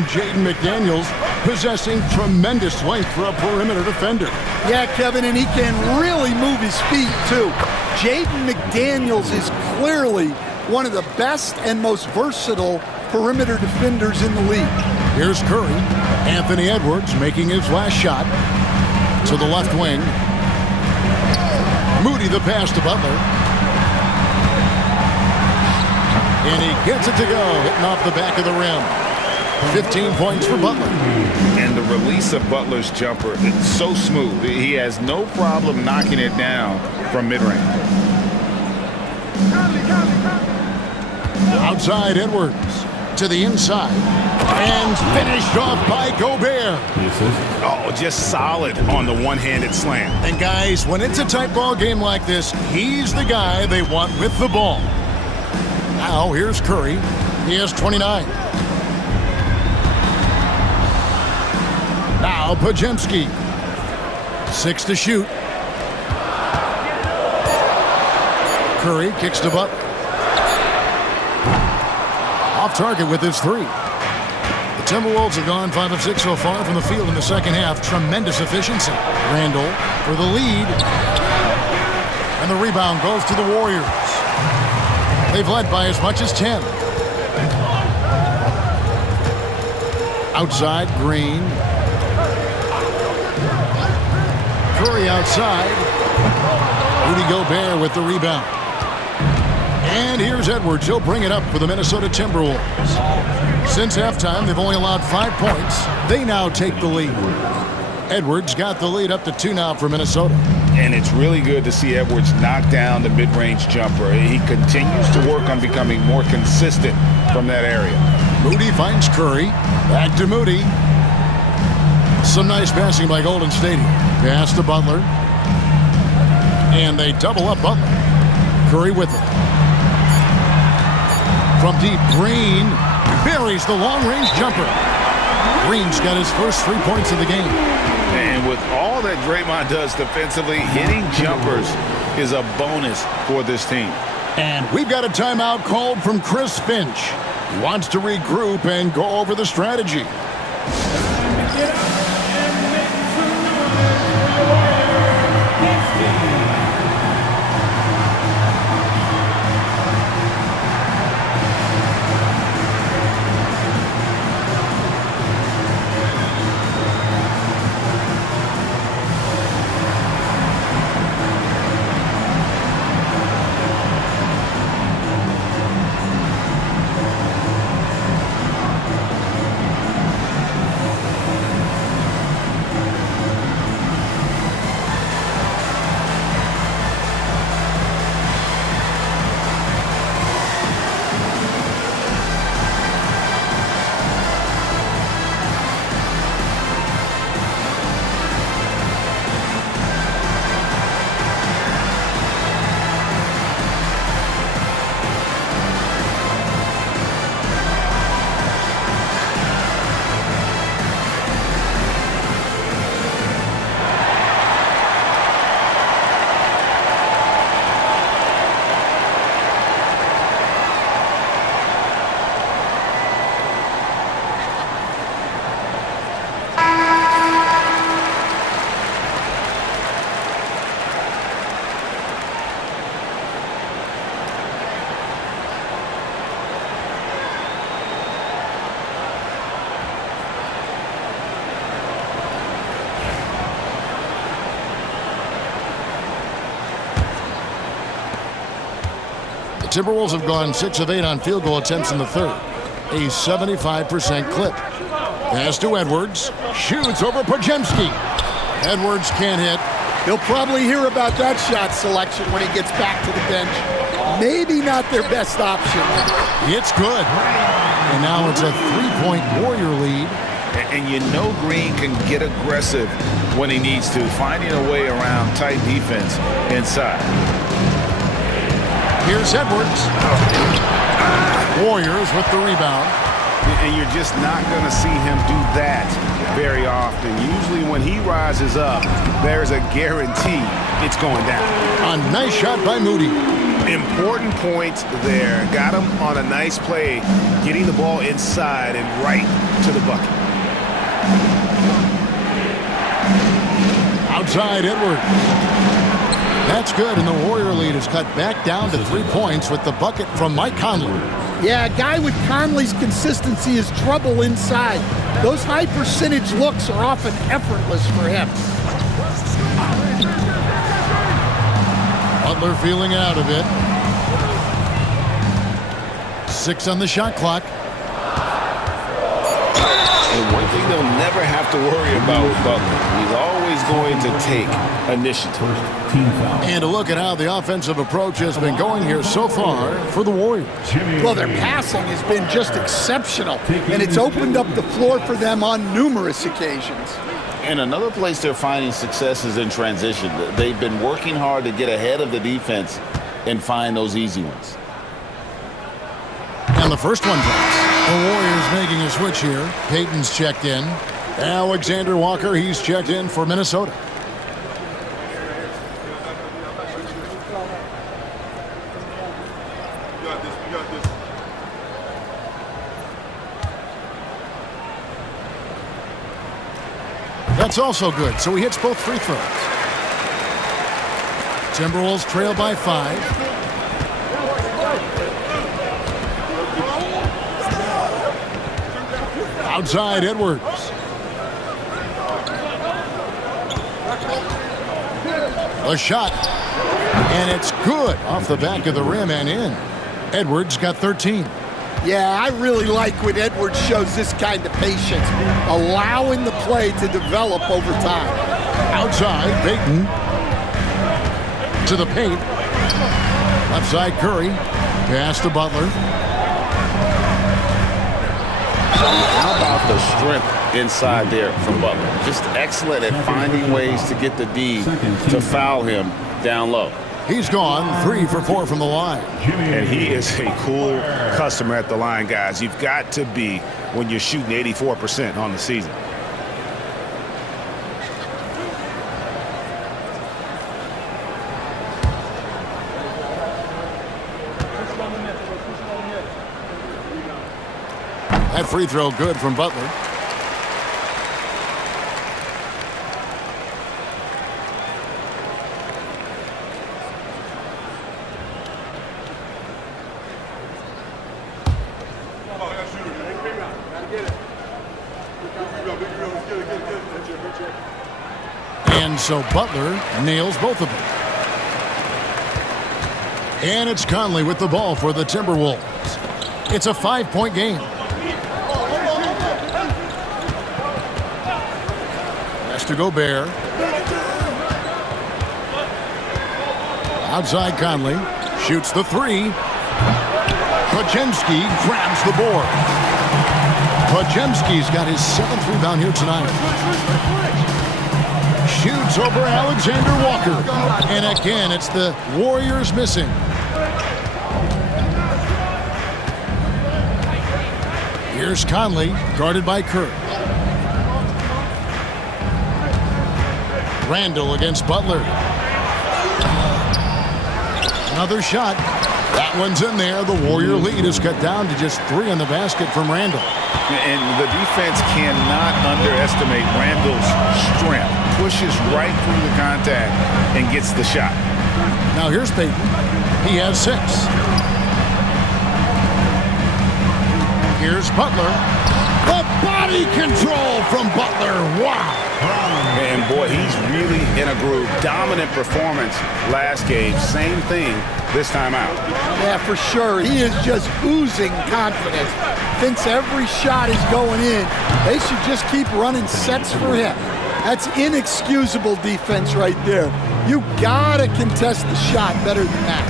Jaden McDaniels possessing tremendous length for a perimeter defender. Yeah, Kevin, and he can really move his feet, too. Jaden McDaniels is clearly one of the best and most versatile perimeter defenders in the league. Here's Curry. Anthony Edwards making his last shot to the left wing. Moody the pass to Butler. And he gets it to go, hitting off the back of the rim. 15 points for Butler. And the release of Butler's jumper is so smooth. He has no problem knocking it down from mid-range. Outside Edwards to the inside. And finished off by Gobert. Oh, just solid on the one-handed slam. And guys, when it's a tight ball game like this, he's the guy they want with the ball. Now here's Curry. He has 29. Now Podziemski. 6 to shoot. Curry kicks to Butler. Off target with his 3. The Timberwolves have gone 5 of 6 so far from the field in the second half. Tremendous efficiency. Randle for the lead. And the rebound goes to the Warriors. They've led by as much as 10. Outside, Green. Curry outside. Rudy Gobert with the rebound. And here's Edwards. He'll bring it up for the Minnesota Timberwolves. Since halftime, they've only allowed 5 points. They now take the lead. Edwards got the lead up to 2 now for Minnesota. And it's really good to see Edwards knock down the mid-range jumper. He continues to work on becoming more consistent from that area. Moody finds Curry. Back to Moody. Some nice passing by Golden State. Pass to Butler. And they double up Butler. Curry with it. From deep, Green buries the long-range jumper. Green's got his first 3 points of the game. And with all that Draymond does defensively, hitting jumpers is a bonus for this team. And we've got a timeout called from Chris Finch. He wants to regroup and go over the strategy. Timberwolves have gone 6 of 8 on field goal attempts in the third. A 75% clip. Pass to Edwards. Shoots over Podziemski. Edwards can't hit. He'll probably hear about that shot selection when he gets back to the bench. Maybe not their best option. It's good. And now it's a 3-point Warrior lead. And you know Green can get aggressive when he needs to, finding a way around tight defense inside. Here's Edwards. Warriors with the rebound. And you're just not going to see him do that very often. Usually when he rises up, there's a guarantee it's going down. A nice shot by Moody. Important point there. Got him on a nice play, getting the ball inside and right to the bucket. Outside Edwards. That's good, and the Warrior lead is cut back down to 3 points with the bucket from Mike Conley. Yeah, a guy with Conley's consistency is trouble inside. Those high percentage looks are often effortless for him. Butler feeling out of it. 6 on the shot clock. And one thing they'll never have to worry about with Butler, he's always going to take initiative. And a look at how the offensive approach has been going here so far for the Warriors. Well, their passing has been just exceptional, and it's opened up the floor for them on numerous occasions. And another place they're finding success is in transition. They've been working hard to get ahead of the defense and find those easy ones. And the first one drops. The Warriors making a switch here. Payton's checked in. Alexander Walker, he's checked in for Minnesota. That's also good, so he hits both free throws. Timberwolves trail by 5. Outside Edwards. A shot. And it's good off the back of the rim and in. Edwards got 13. Yeah, I really like when Edwards shows this kind of patience, allowing the play to develop over time. Outside, Payton. To the paint. Left side, Curry. Pass to Butler. How about the strength inside there from Butler? Just excellent at finding ways to get the D to foul him down low. He's gone 3 for 4 from the line. And he is a cool customer at the line, guys. You've got to be when you're shooting 84% on the season. That free throw good from Butler. And so Butler nails both of them. And it's Conley with the ball for the Timberwolves. It's a 5-point game. Pass to Gobert. Outside Conley. Shoots the 3. Podziemski grabs the board. Podziemski's got his 7th rebound here tonight. Shoots over Alexander Walker. And again, it's the Warriors missing. Here's Conley, guarded by Kerr. Randall against Butler. Another shot. That one's in there. The Warrior lead is cut down to just 3 in the basket from Randall. And the defense cannot underestimate Randall's strength. Pushes right through the contact and gets the shot. Now here's Payton. He has 6. Here's Butler. The body control from Butler. Wow. And boy, he's really in a groove. Dominant performance last game. Same thing this time out. Yeah, for sure. He is just oozing confidence. Thinks every shot is going in. They should just keep running sets for him. That's inexcusable defense right there. You gotta contest the shot better than that.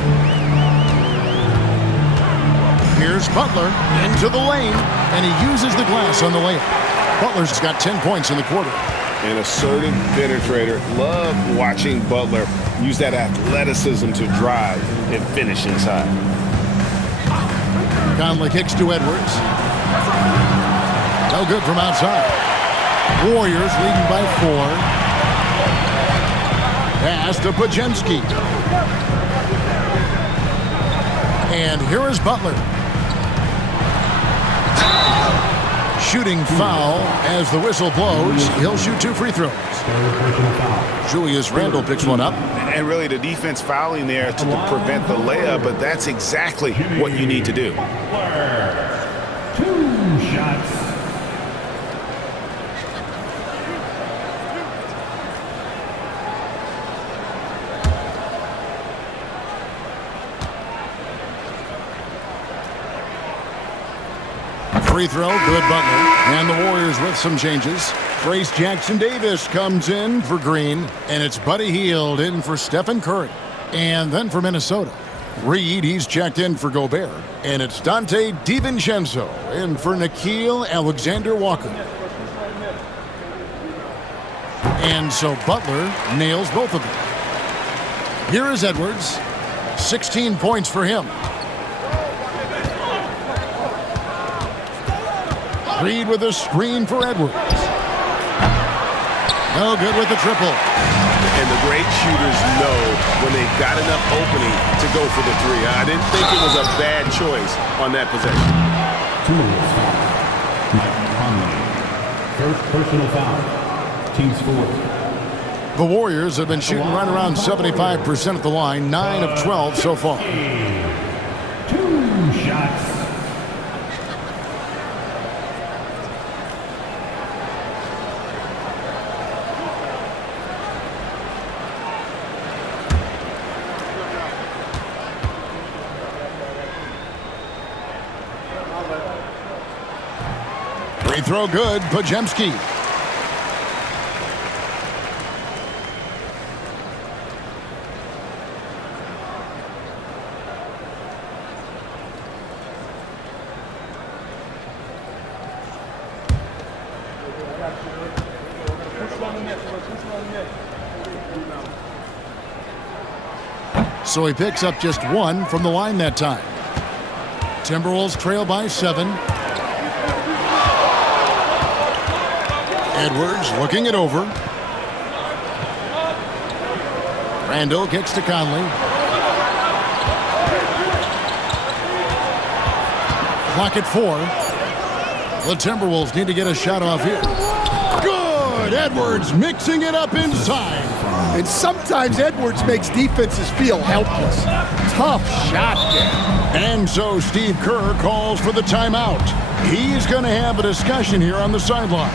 Here's Butler into the lane, and he uses the glass on the layup. Butler's got 10 points in the quarter. An assertive penetrator. Love watching Butler use that athleticism to drive and finish inside. Conley kicks to Edwards. No good from outside. Warriors leading by 4. Pass to Podziemski. And here is Butler. Shooting foul as the whistle blows. He'll shoot 2 free throws. Julius Randle picks one up. And really the defense fouling there to prevent the layup, but that's exactly what you need to do. 2 shots. Free throw, good Butler. And the Warriors with some changes. Trace Jackson-Davis comes in for Green. And it's Buddy Hield in for Stephen Curry. And then for Minnesota, Reed, he's checked in for Gobert. And it's Dante DiVincenzo in for Nickeil Alexander-Walker. And so Butler nails both of them. Here is Edwards. 16 points for him. Reed with a screen for Edwards. No good with the triple. And the great shooters know when they've got enough opening to go for the 3. I didn't think it was a bad choice on that possession. 2 Conley. First personal foul. Team scores. The Warriors have been shooting right around 75% at the line, 9 of 12 so far. 2 shots. throw good, Pajemski. So he picks up just one from the line that time. Timberwolves trail by 7. Edwards looking it over. Randall kicks to Conley. Clock at 4. The Timberwolves need to get a shot off here. Good! Edwards mixing it up inside. And sometimes Edwards makes defenses feel helpless. Tough shot there. And so Steve Kerr calls for the timeout. He's going to have a discussion here on the sideline.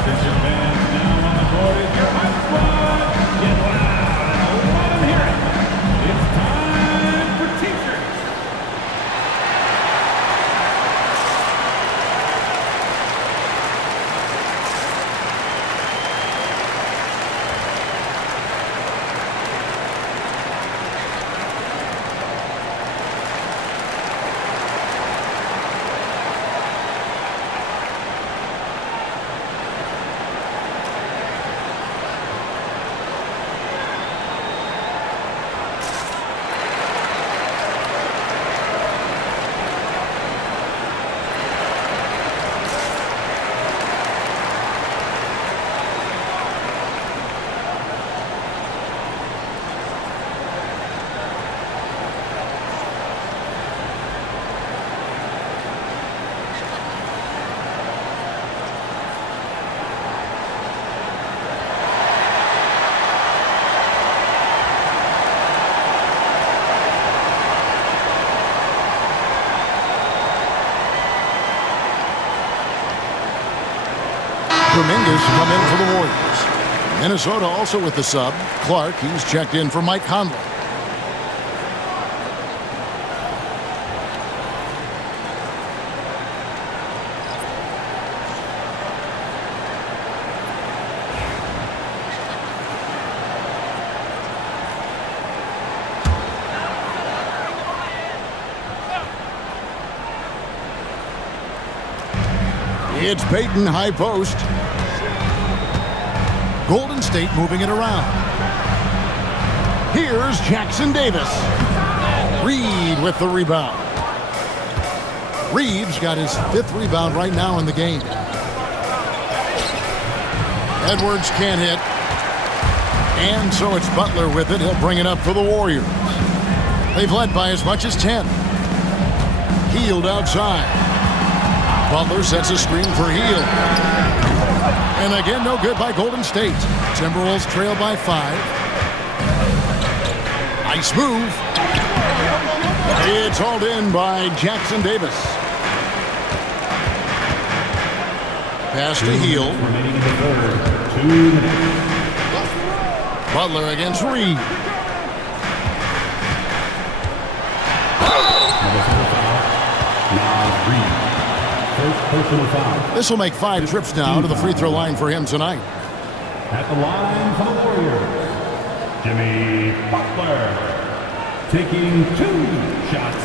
Attention fans, now on the court is your high squad. Get loud and let them hear it. It's time for t-shirts. Dominguez come in for the Warriors. Minnesota also with the sub. Clark, he's checked in for Mike Conley. It's Peyton high post. Golden State moving it around. Here's Jackson Davis. Reed with the rebound. Reeves got his 5th rebound right now in the game. Edwards can't hit. And so it's Butler with it. He'll bring it up for the Warriors. They've led by as much as 10. Hield outside. Butler sets a screen for Hield. And again, no good by Golden State. Timberwolves trail by 5. Nice move. It's hauled in by Jackson Davis. Pass to Hield. Butler against Reed. This will make 5 trips now to the free throw line for him tonight. At the line for the Warriors, Jimmy Butler taking 2 shots.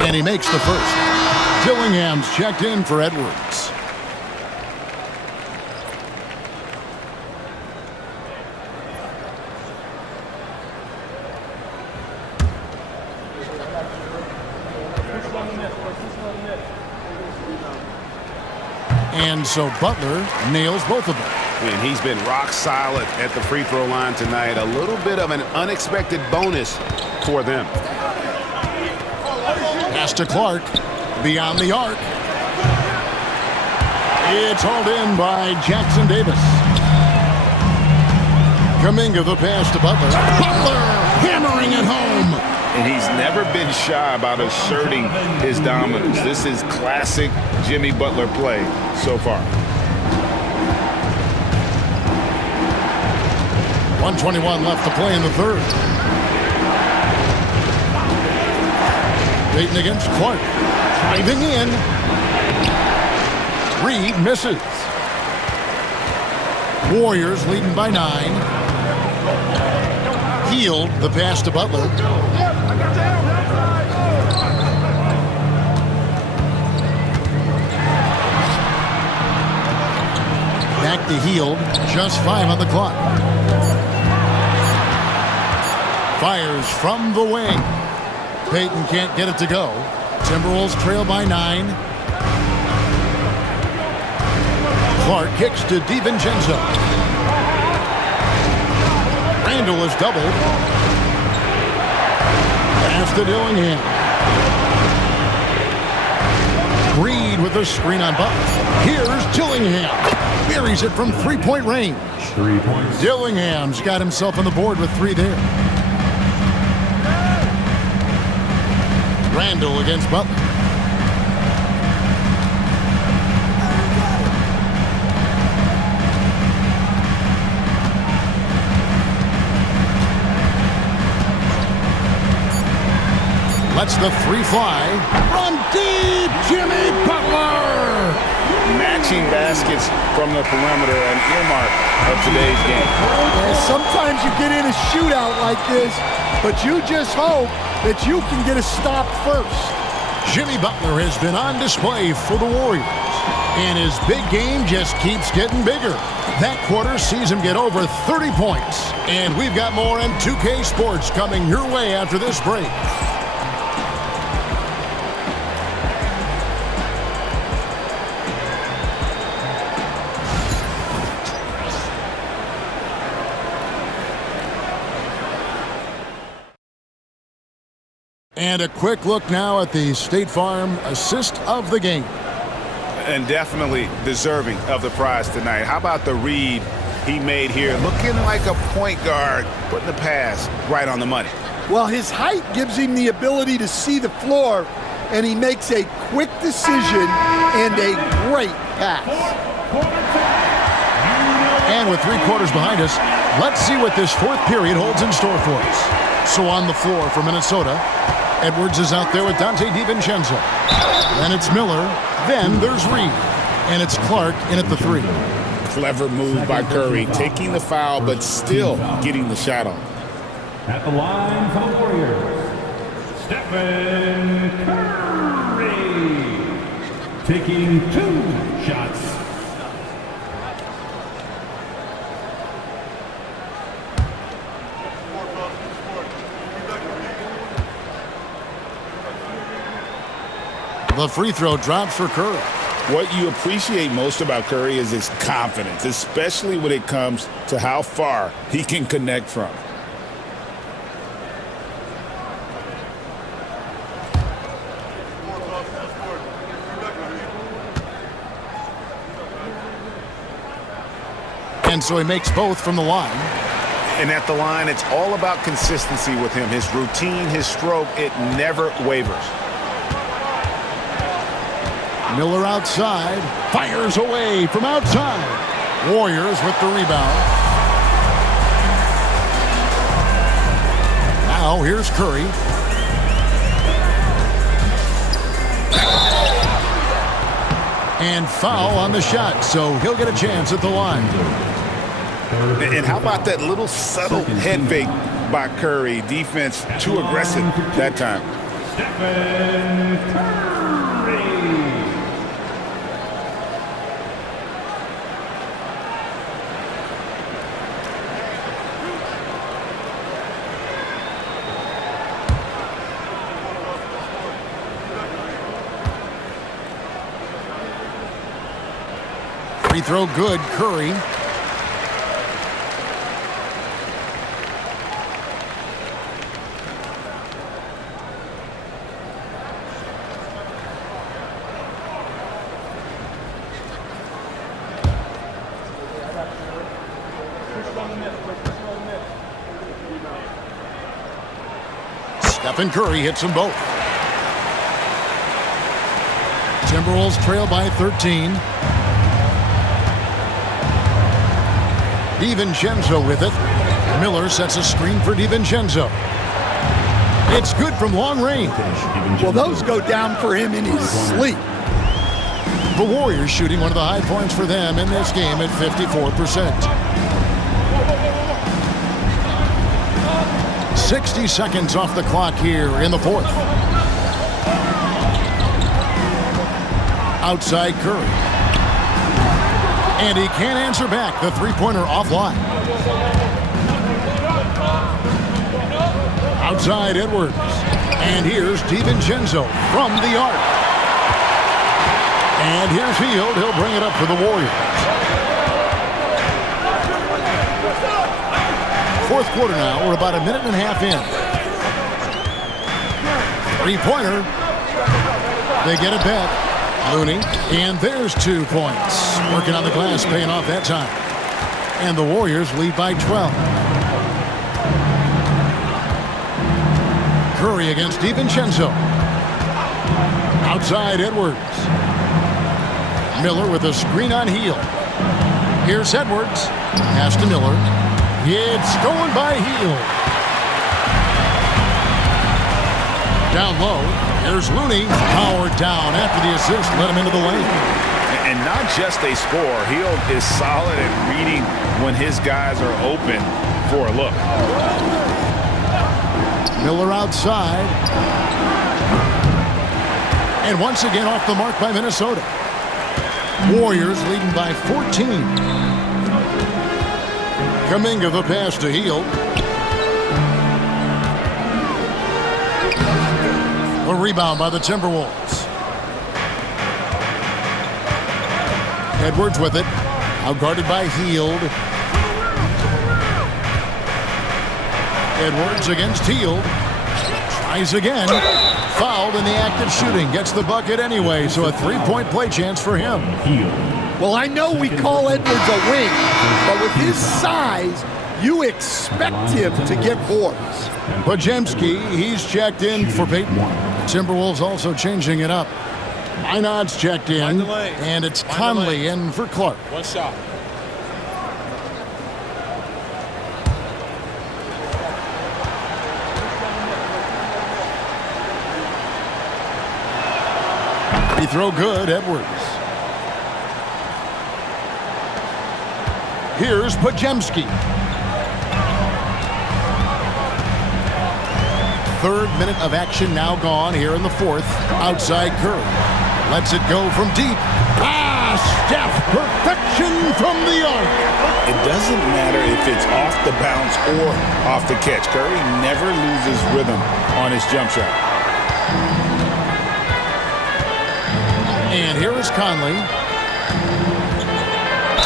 And he makes the first. Dillingham's checked in for Edwards. And so Butler nails both of them. And he's been rock solid at the free throw line tonight. A little bit of an unexpected bonus for them. Pass to Clark. Beyond the arc. It's hauled in by Jackson Davis. Kuminga the pass to Butler. Butler hammering it home. and he's never been shy about asserting his dominance. This is classic Jimmy Butler play so far. 1:21 left to play in the third. Payton against Clark. Driving in. Reed misses. Warriors leading by 9. Healed the pass to Butler. Back to Healed. Just 5 on the clock. Fires from the wing. Payton can't get it to go. Timberwolves trail by 9. Clark kicks to DiVincenzo. Randall is doubled. Pass to Dillingham. Reed with a screen on Butler. Here's Dillingham. Buries it from three-point range. 3 points. Dillingham's got himself on the board with 3 there. Randall against Butler. Lets the 3 fly. From deep, Jimmy Butler! Matching baskets from the perimeter, an earmark of today's game. And sometimes you get in a shootout like this, but you just hope that you can get a stop first. Jimmy Butler has been on display for the Warriors, and his big game just keeps getting bigger. That quarter sees him get over 30 points, and we've got more on 2K Sports coming your way after this break. And a quick look now at the State Farm assist of the game. And definitely deserving of the prize tonight. How about the read he made here? Looking like a point guard, putting the pass right on the money. Well, his height gives him the ability to see the floor, and he makes a quick decision and a great pass. And with 3 quarters behind us, let's see what this 4th period holds in store for us. So on the floor for Minnesota, Edwards is out there with Dante DiVincenzo. Then it's Miller. Then there's Reed. And it's Clark in at the 3. Clever move by Curry, taking the foul, but still getting the shot on. At the line for the Warriors, Stephen Curry. Taking 2 shots. The free throw drops for Curry. What you appreciate most about Curry is his confidence, especially when it comes to how far he can connect from. And so he makes both from the line. And at the line, it's all about consistency with him. His routine, his stroke, it never wavers. Miller outside, fires away from outside. Warriors with the rebound. Now here's Curry. And foul on the shot, so he'll get a chance at the line. And how about that little subtle head fake by Curry? Defense too aggressive that time. Stephen Curry. Free throw good, Curry. Stephen Curry hits them both. Timberwolves trail by 13. DiVincenzo with it. Miller sets a screen for DiVincenzo. It's good from long range. Well, those go down for him in his sleep. The Warriors shooting one of the high points for them in this game at 54%. 60 seconds off the clock here in the fourth. Outside Curry. And he can't answer back. The three-pointer offline. Outside Edwards. And here's DiVincenzo from the arc. And here's Hield. He'll bring it up for the Warriors. Fourth quarter now. We're about a minute and a half in. Three-pointer. They get it back. Looney. And there's 2 points. Working on the glass, paying off that time. And the Warriors lead by 12. Curry against DiVincenzo. Outside Edwards. Miller with a screen on Hield. Here's Edwards. Pass to Miller. It's going by Hield. Down low. Here's Looney. Powered down after the assist. Let him into the lane. And not just a score. Hield is solid at reading when his guys are open for a look. Miller outside. And once again off the mark by Minnesota. Warriors leading by 14. Kuminga the pass to Hield. A rebound by the Timberwolves. Edwards with it. Outguarded by Hield. Edwards against Hield. Tries again. Fouled in the act of shooting. Gets the bucket anyway, so a three-point play chance for him. Well, I know we call Edwards a wing, but with his size, you expect him to get boards. Podziemski, he's checked in for Peyton. Timberwolves also changing it up. Minod's checked in, and it's Conley in for Clark. One shot. Free throw good, Edwards. Here's Podziemski. Third minute of action now gone here in the fourth. Outside Curry. Lets it go from deep. Steph, perfection from the arc. It doesn't matter if it's off the bounce or off the catch. Curry never loses rhythm on his jump shot. And here is Conley.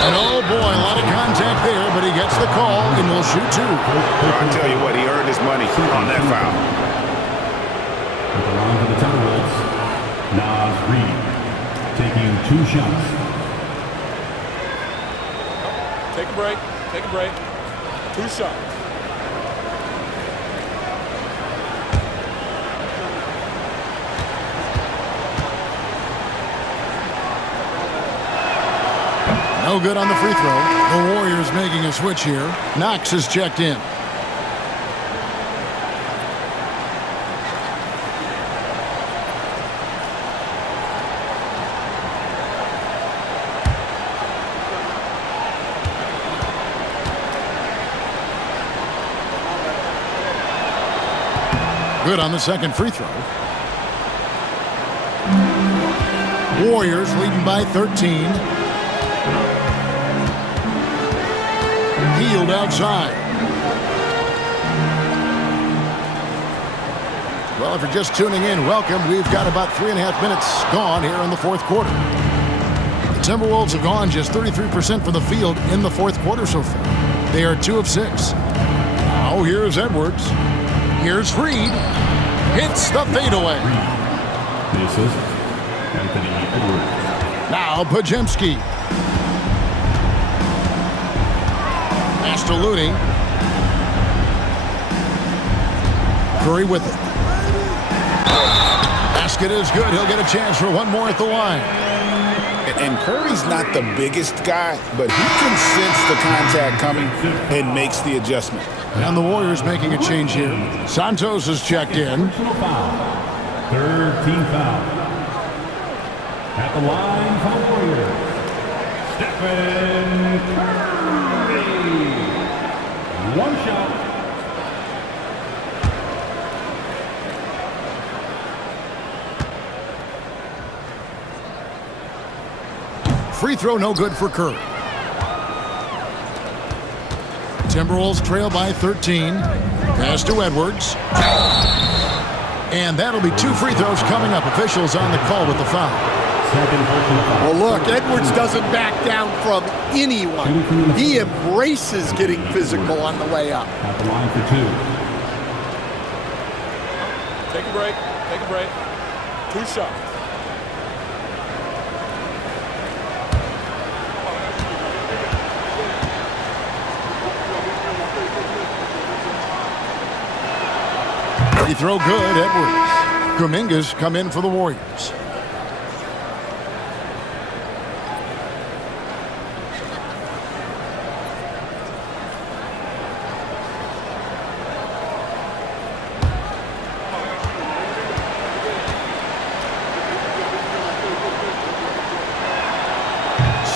And oh boy, a lot of contact there, but he gets the call and will shoot two. I'll tell you what, he earned his money on that foul. At the line for the Timberwolves, Naz Reid taking 2 shots. Take a break. Take a break. 2 shots. No good on the free throw. The Warriors making a switch here. Knox is checked in. Good on the second free throw. Warriors leading by 13. Hield outside. Well, if you're just tuning in, welcome. We've got about 3.5 minutes gone here in the fourth quarter. The Timberwolves have gone just 33% from the field in the fourth quarter so far. They are 2 of 6. Now here's Edwards. Here's Reid. Hits the fadeaway. The assist, Anthony Edwards. Now Podziemski. Pass to Looney. Curry with it. basket is good. He'll get a chance for one more at the line. And Curry's not the biggest guy, but he can sense the contact coming and makes the adjustment. And the Warriors making a change here. Santos has checked in. Personal foul. Third team foul. At the line for the Warriors, Stephen Curry. One shot. Free throw no good for Curry. Timberwolves trail by 13. Pass to Edwards. And that'll be 2 free throws coming up. Officials on the call with the foul. Well, look, Edwards doesn't back down from anyone. He embraces getting physical on the way up. At the line for 2. Take a break. Take a break. 2 shots. Free throw good, Edwards. Kuminga's come in for the Warriors.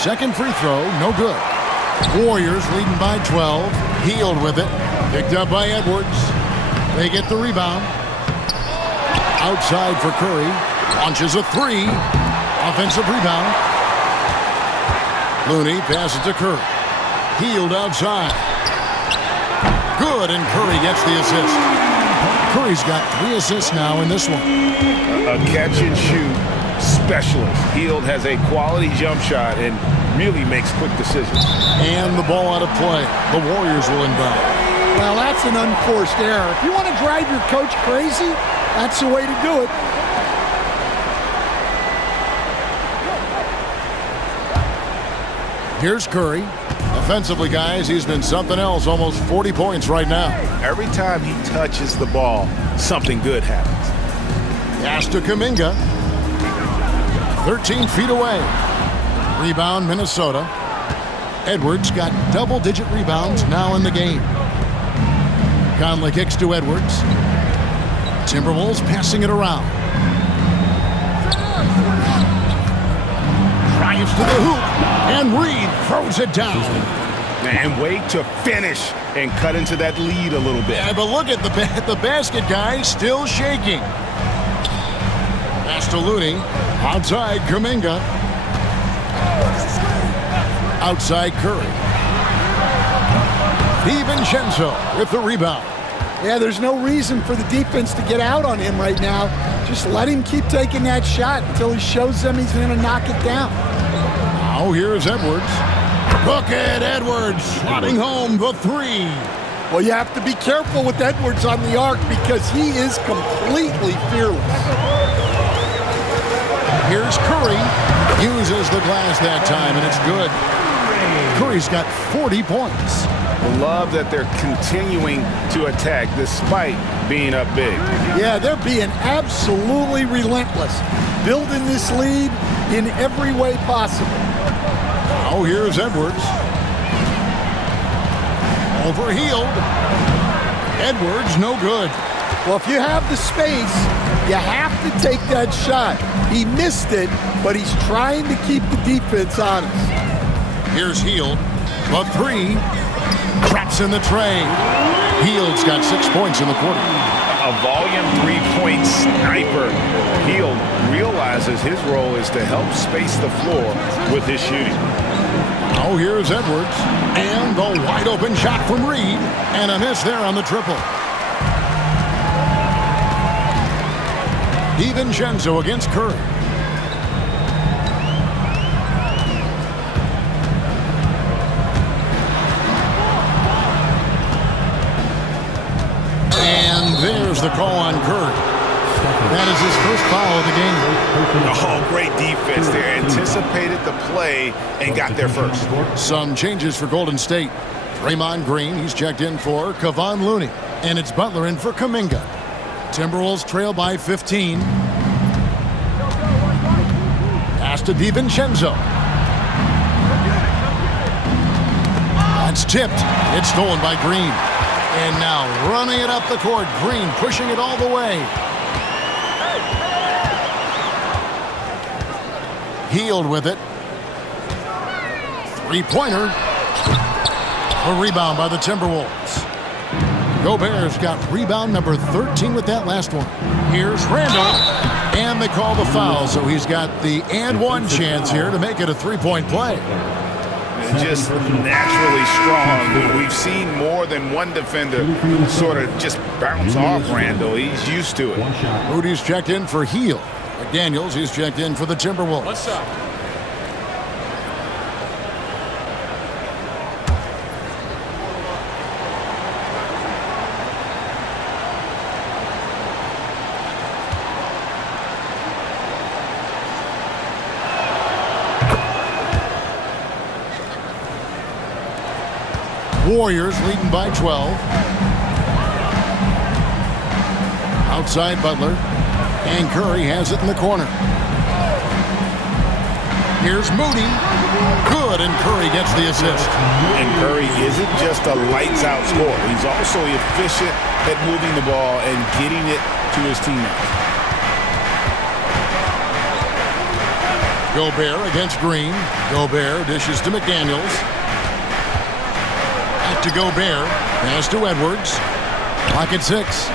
Second free throw, no good. Warriors leading by 12. Healed with it. Picked up by Edwards. They get the rebound. Outside for Curry. Launches a 3. Offensive rebound. Looney passes to Curry. Healed outside. Good, and Curry gets the assist. Curry's got 3 assists now in this one. A catch-and-shoot specialist. Hield has a quality jump shot and really makes quick decisions. And the ball out of play. The Warriors will inbound. Well, that's an unforced error. If you want to drive your coach crazy, that's the way to do it. Here's Curry. Offensively, guys, he's been something else. Almost 40 points right now. Every time he touches the ball, something good happens. Pass to Kuminga. 13 feet away. Rebound, Minnesota. Edwards got double-digit rebounds now in the game. Conley kicks to Edwards. Timberwolves passing it around. Drives to the hoop, and Reed throws it down. And wait to finish and cut into that lead a little bit. Yeah, but look at the basket, guys, still shaking. Pass to Looney. Outside, Kuminga. Outside, Curry. DiVincenzo with the rebound. Yeah, there's no reason for the defense to get out on him right now. Just let him keep taking that shot until he shows them he's going to knock it down. Now here's Edwards. Look at Edwards slotting home the 3. Well, you have to be careful with Edwards on the arc because he is completely fearless. Here's Curry. Uses the glass that time, and it's good. Curry's got 40 points. Love that they're continuing to attack despite being up big. Yeah, they're being absolutely relentless, building this lead in every way possible. Now here's Edwards. Overhealed. Edwards, no good. Well, if you have the space, you have to take that shot. He missed it, but he's trying to keep the defense honest. Here's Hield. The 3. Traps in the tray. Hield's got 6 points in the quarter. A volume 3-point sniper. Hield realizes his role is to help space the floor with his shooting. Oh, here's Edwards. And the wide open shot from Reed. And a miss there on the triple. DiVincenzo against Curry. And there's the call on Curry. That is his first foul of the game. Oh, great defense there. Anticipated the play and got there first. Some changes for Golden State. Draymond Green, he's checked in for Kevon Looney. And it's Butler in for Kuminga. Timberwolves trail by 15. Pass to DiVincenzo. That's tipped. It's stolen by Green. And now running it up the court. Green pushing it all the way. Healed with it. Three-pointer. A rebound by the Timberwolves. Gobert's got rebound number 13 with that last one. Here's Randall. And they call the foul, so he's got the and one chance here to make it a three-point play. Just naturally strong. We've seen more than one defender sort of just bounce off Randall. He's used to it. Moody's checked in for Heel. McDaniels, he's checked in for the Timberwolves. What's up? Warriors leading by 12. Outside Butler. And Curry has it in the corner. Here's Moody. Good, and Curry gets the assist. And Curry isn't just a lights-out scorer. He's also efficient at moving the ball and getting it to his teammates. Gobert against Green. Gobert dishes to McDaniels. Back to Gobert. Pass to Edwards. Clock at 6.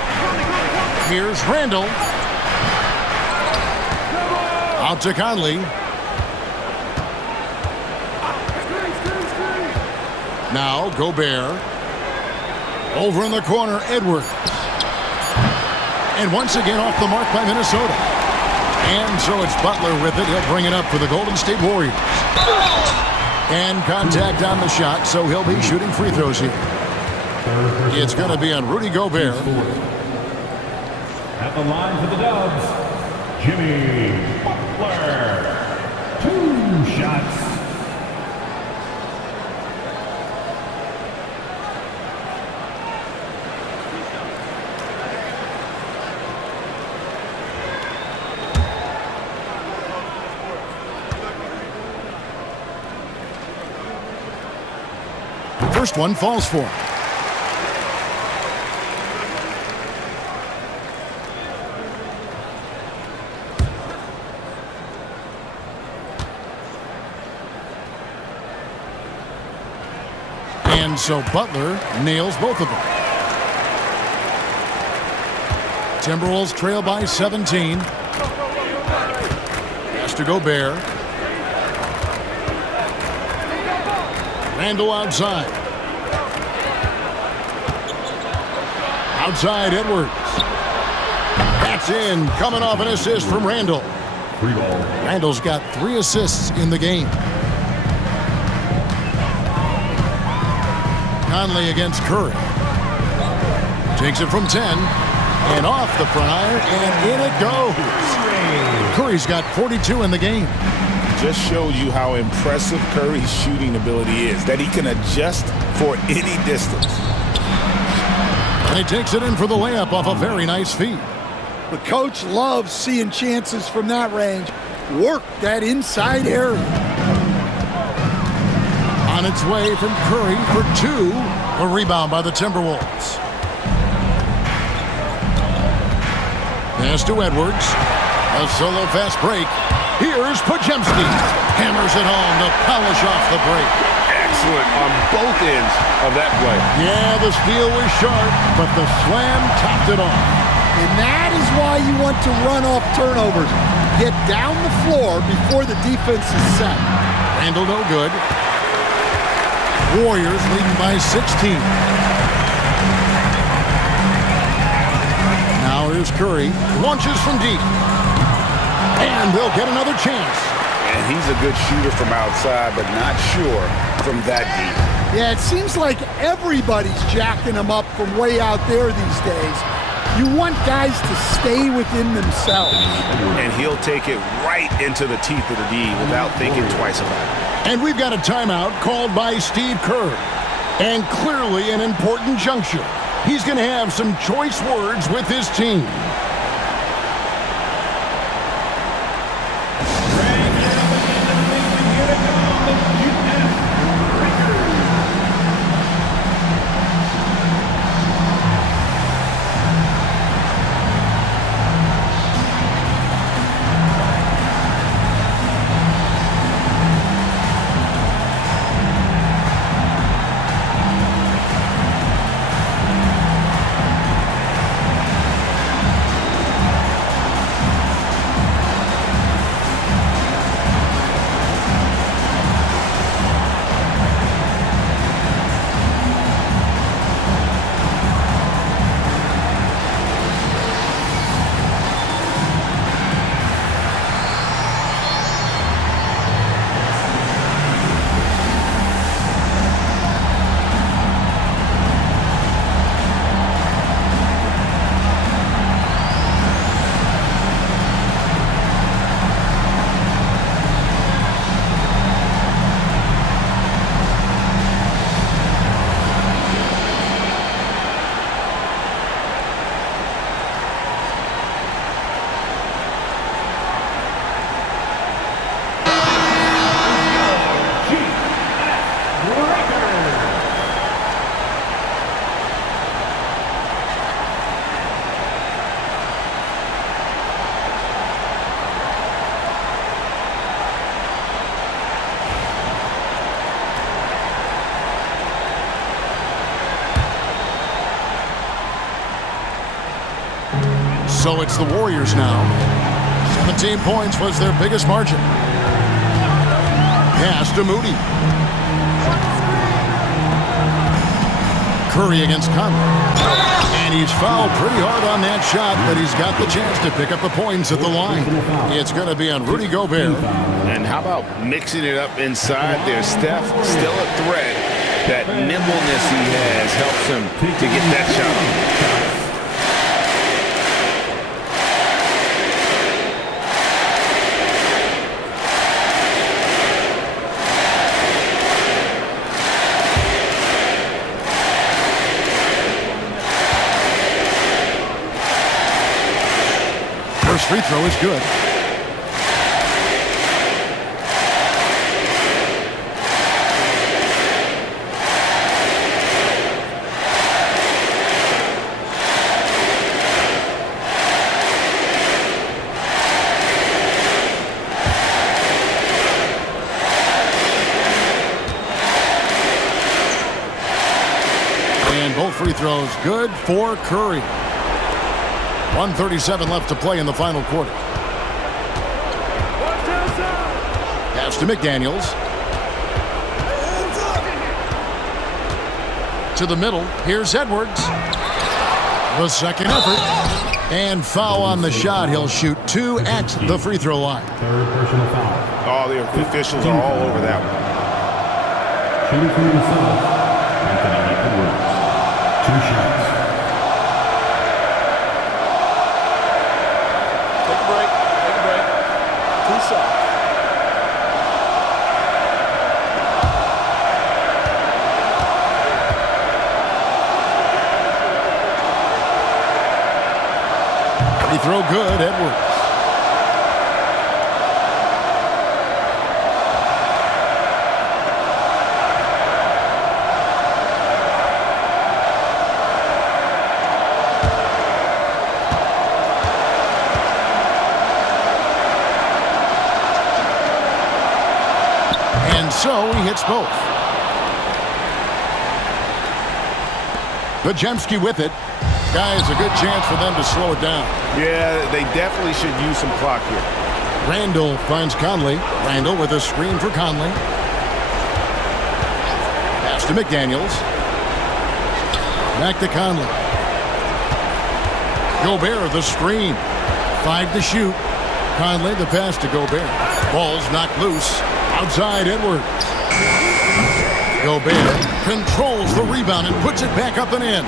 Here's Randall. Out to Conley. Now Gobert. Over in the corner, Edwards. And once again off the mark by Minnesota. And so it's Butler with it. He'll bring it up for the Golden State Warriors. And contact on the shot, so he'll be shooting free throws here. It's going to be on Rudy Gobert. At the line for the Dubs, Jimmy Butler. 2 shots. First one falls for him. And so Butler nails both of them. Timberwolves trail by 17. Pass to Gobert. Randall outside. Outside Edwards. That's in. Coming off an assist from Randall. Randall's got 3 assists in the game. Conley against Curry. Takes it from 10. And off the front iron. And in it goes. Curry's got 42 in the game. Just shows you how impressive Curry's shooting ability is. That he can adjust for any distance. And he takes it in for the layup off a very nice feed. The coach loves seeing chances from that range. Work that inside area. On its way from Curry for 2. A rebound by the Timberwolves. Pass to Edwards. A solo fast break. Here's Podziemski. Hammers it home to polish off the break. Excellent on both ends of that play. Yeah, the steal was sharp, but the slam topped it off. And that is why you want to run off turnovers. Get down the floor before the defense is set. Randall no good. Warriors leading by 16. Now here's Curry. Launches from deep. And they'll get another chance. And he's a good shooter from outside, but not sure from that deep. Yeah, it seems like everybody's jacking them up from way out there these days. You want guys to stay within themselves. And he'll take it right into the teeth of the D without thinking twice about it. And we've got a timeout called by Steve Kerr. And clearly an important juncture. He's going to have some choice words with his team. So it's the Warriors now. 17 points was their biggest margin. Pass to Moody. Curry against Conley. And he's fouled pretty hard on that shot, but he's got the chance to pick up the points at the line. It's going to be on Rudy Gobert. And how about mixing it up inside there? Steph, still a threat. That nimbleness he has helps him to get that shot. First free throw is good. And both free throws good for Curry. 1:37 left to play in the final quarter. Pass to McDaniels. To the middle. Here's Edwards. The second effort. And foul on the shot. He'll shoot 2 at the free throw line. Third personal foul. All the officials are all over that one. Shooting for himself, Anthony Edwards. 2 shots. Take a break. Take a break. Too soft. Free throw good, Edwards. So he hits both. Podziemski with it. Guy has a good chance for them to slow it down. Yeah, they definitely should use some clock here. Randall finds Conley. Randall with a screen for Conley. Pass to McDaniels. Back to Conley. Gobert, the screen. 5 to shoot. Conley, the pass to Gobert. Ball's knocked loose. Outside Edwards. Gobert controls the rebound and puts it back up and in.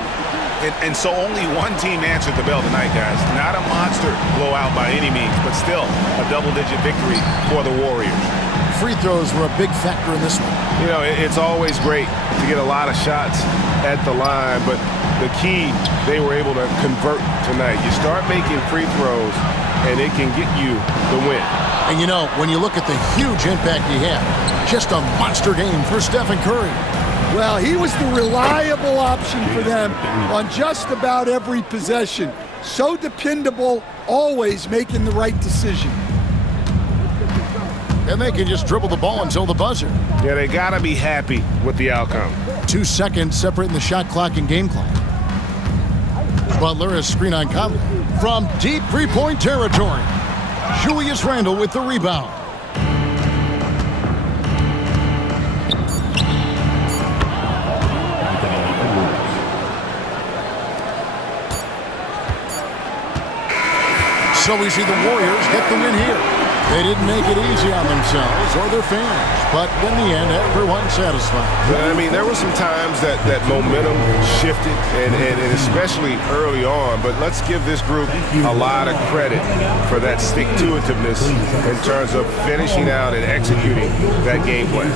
And so only one team answered the bell tonight, guys. Not a monster blowout by any means, but still a double-digit victory for the Warriors. Free throws were a big factor in this one. You know, it's always great to get a lot of shots at the line, but the key, they were able to convert tonight. You start making free throws, and it can get you the win. And you know, when you look at the huge impact he had, just a monster game for Stephen Curry. Well, he was the reliable option for them on just about every possession. So dependable, always making the right decision. And they can just dribble the ball until the buzzer. Yeah, they got to be happy with the outcome. 2 seconds separating the shot clock and game clock. Butler has screen on Conley. From deep three-point territory, Julius Randle with the rebound. So we see the Warriors get the win here. They didn't make it easy on themselves or their fans, but in the end, everyone's satisfied. I mean, there were some times that momentum shifted, and especially early on, but let's give this group a lot of credit for that stick-to-itiveness in terms of finishing out and executing that game plan.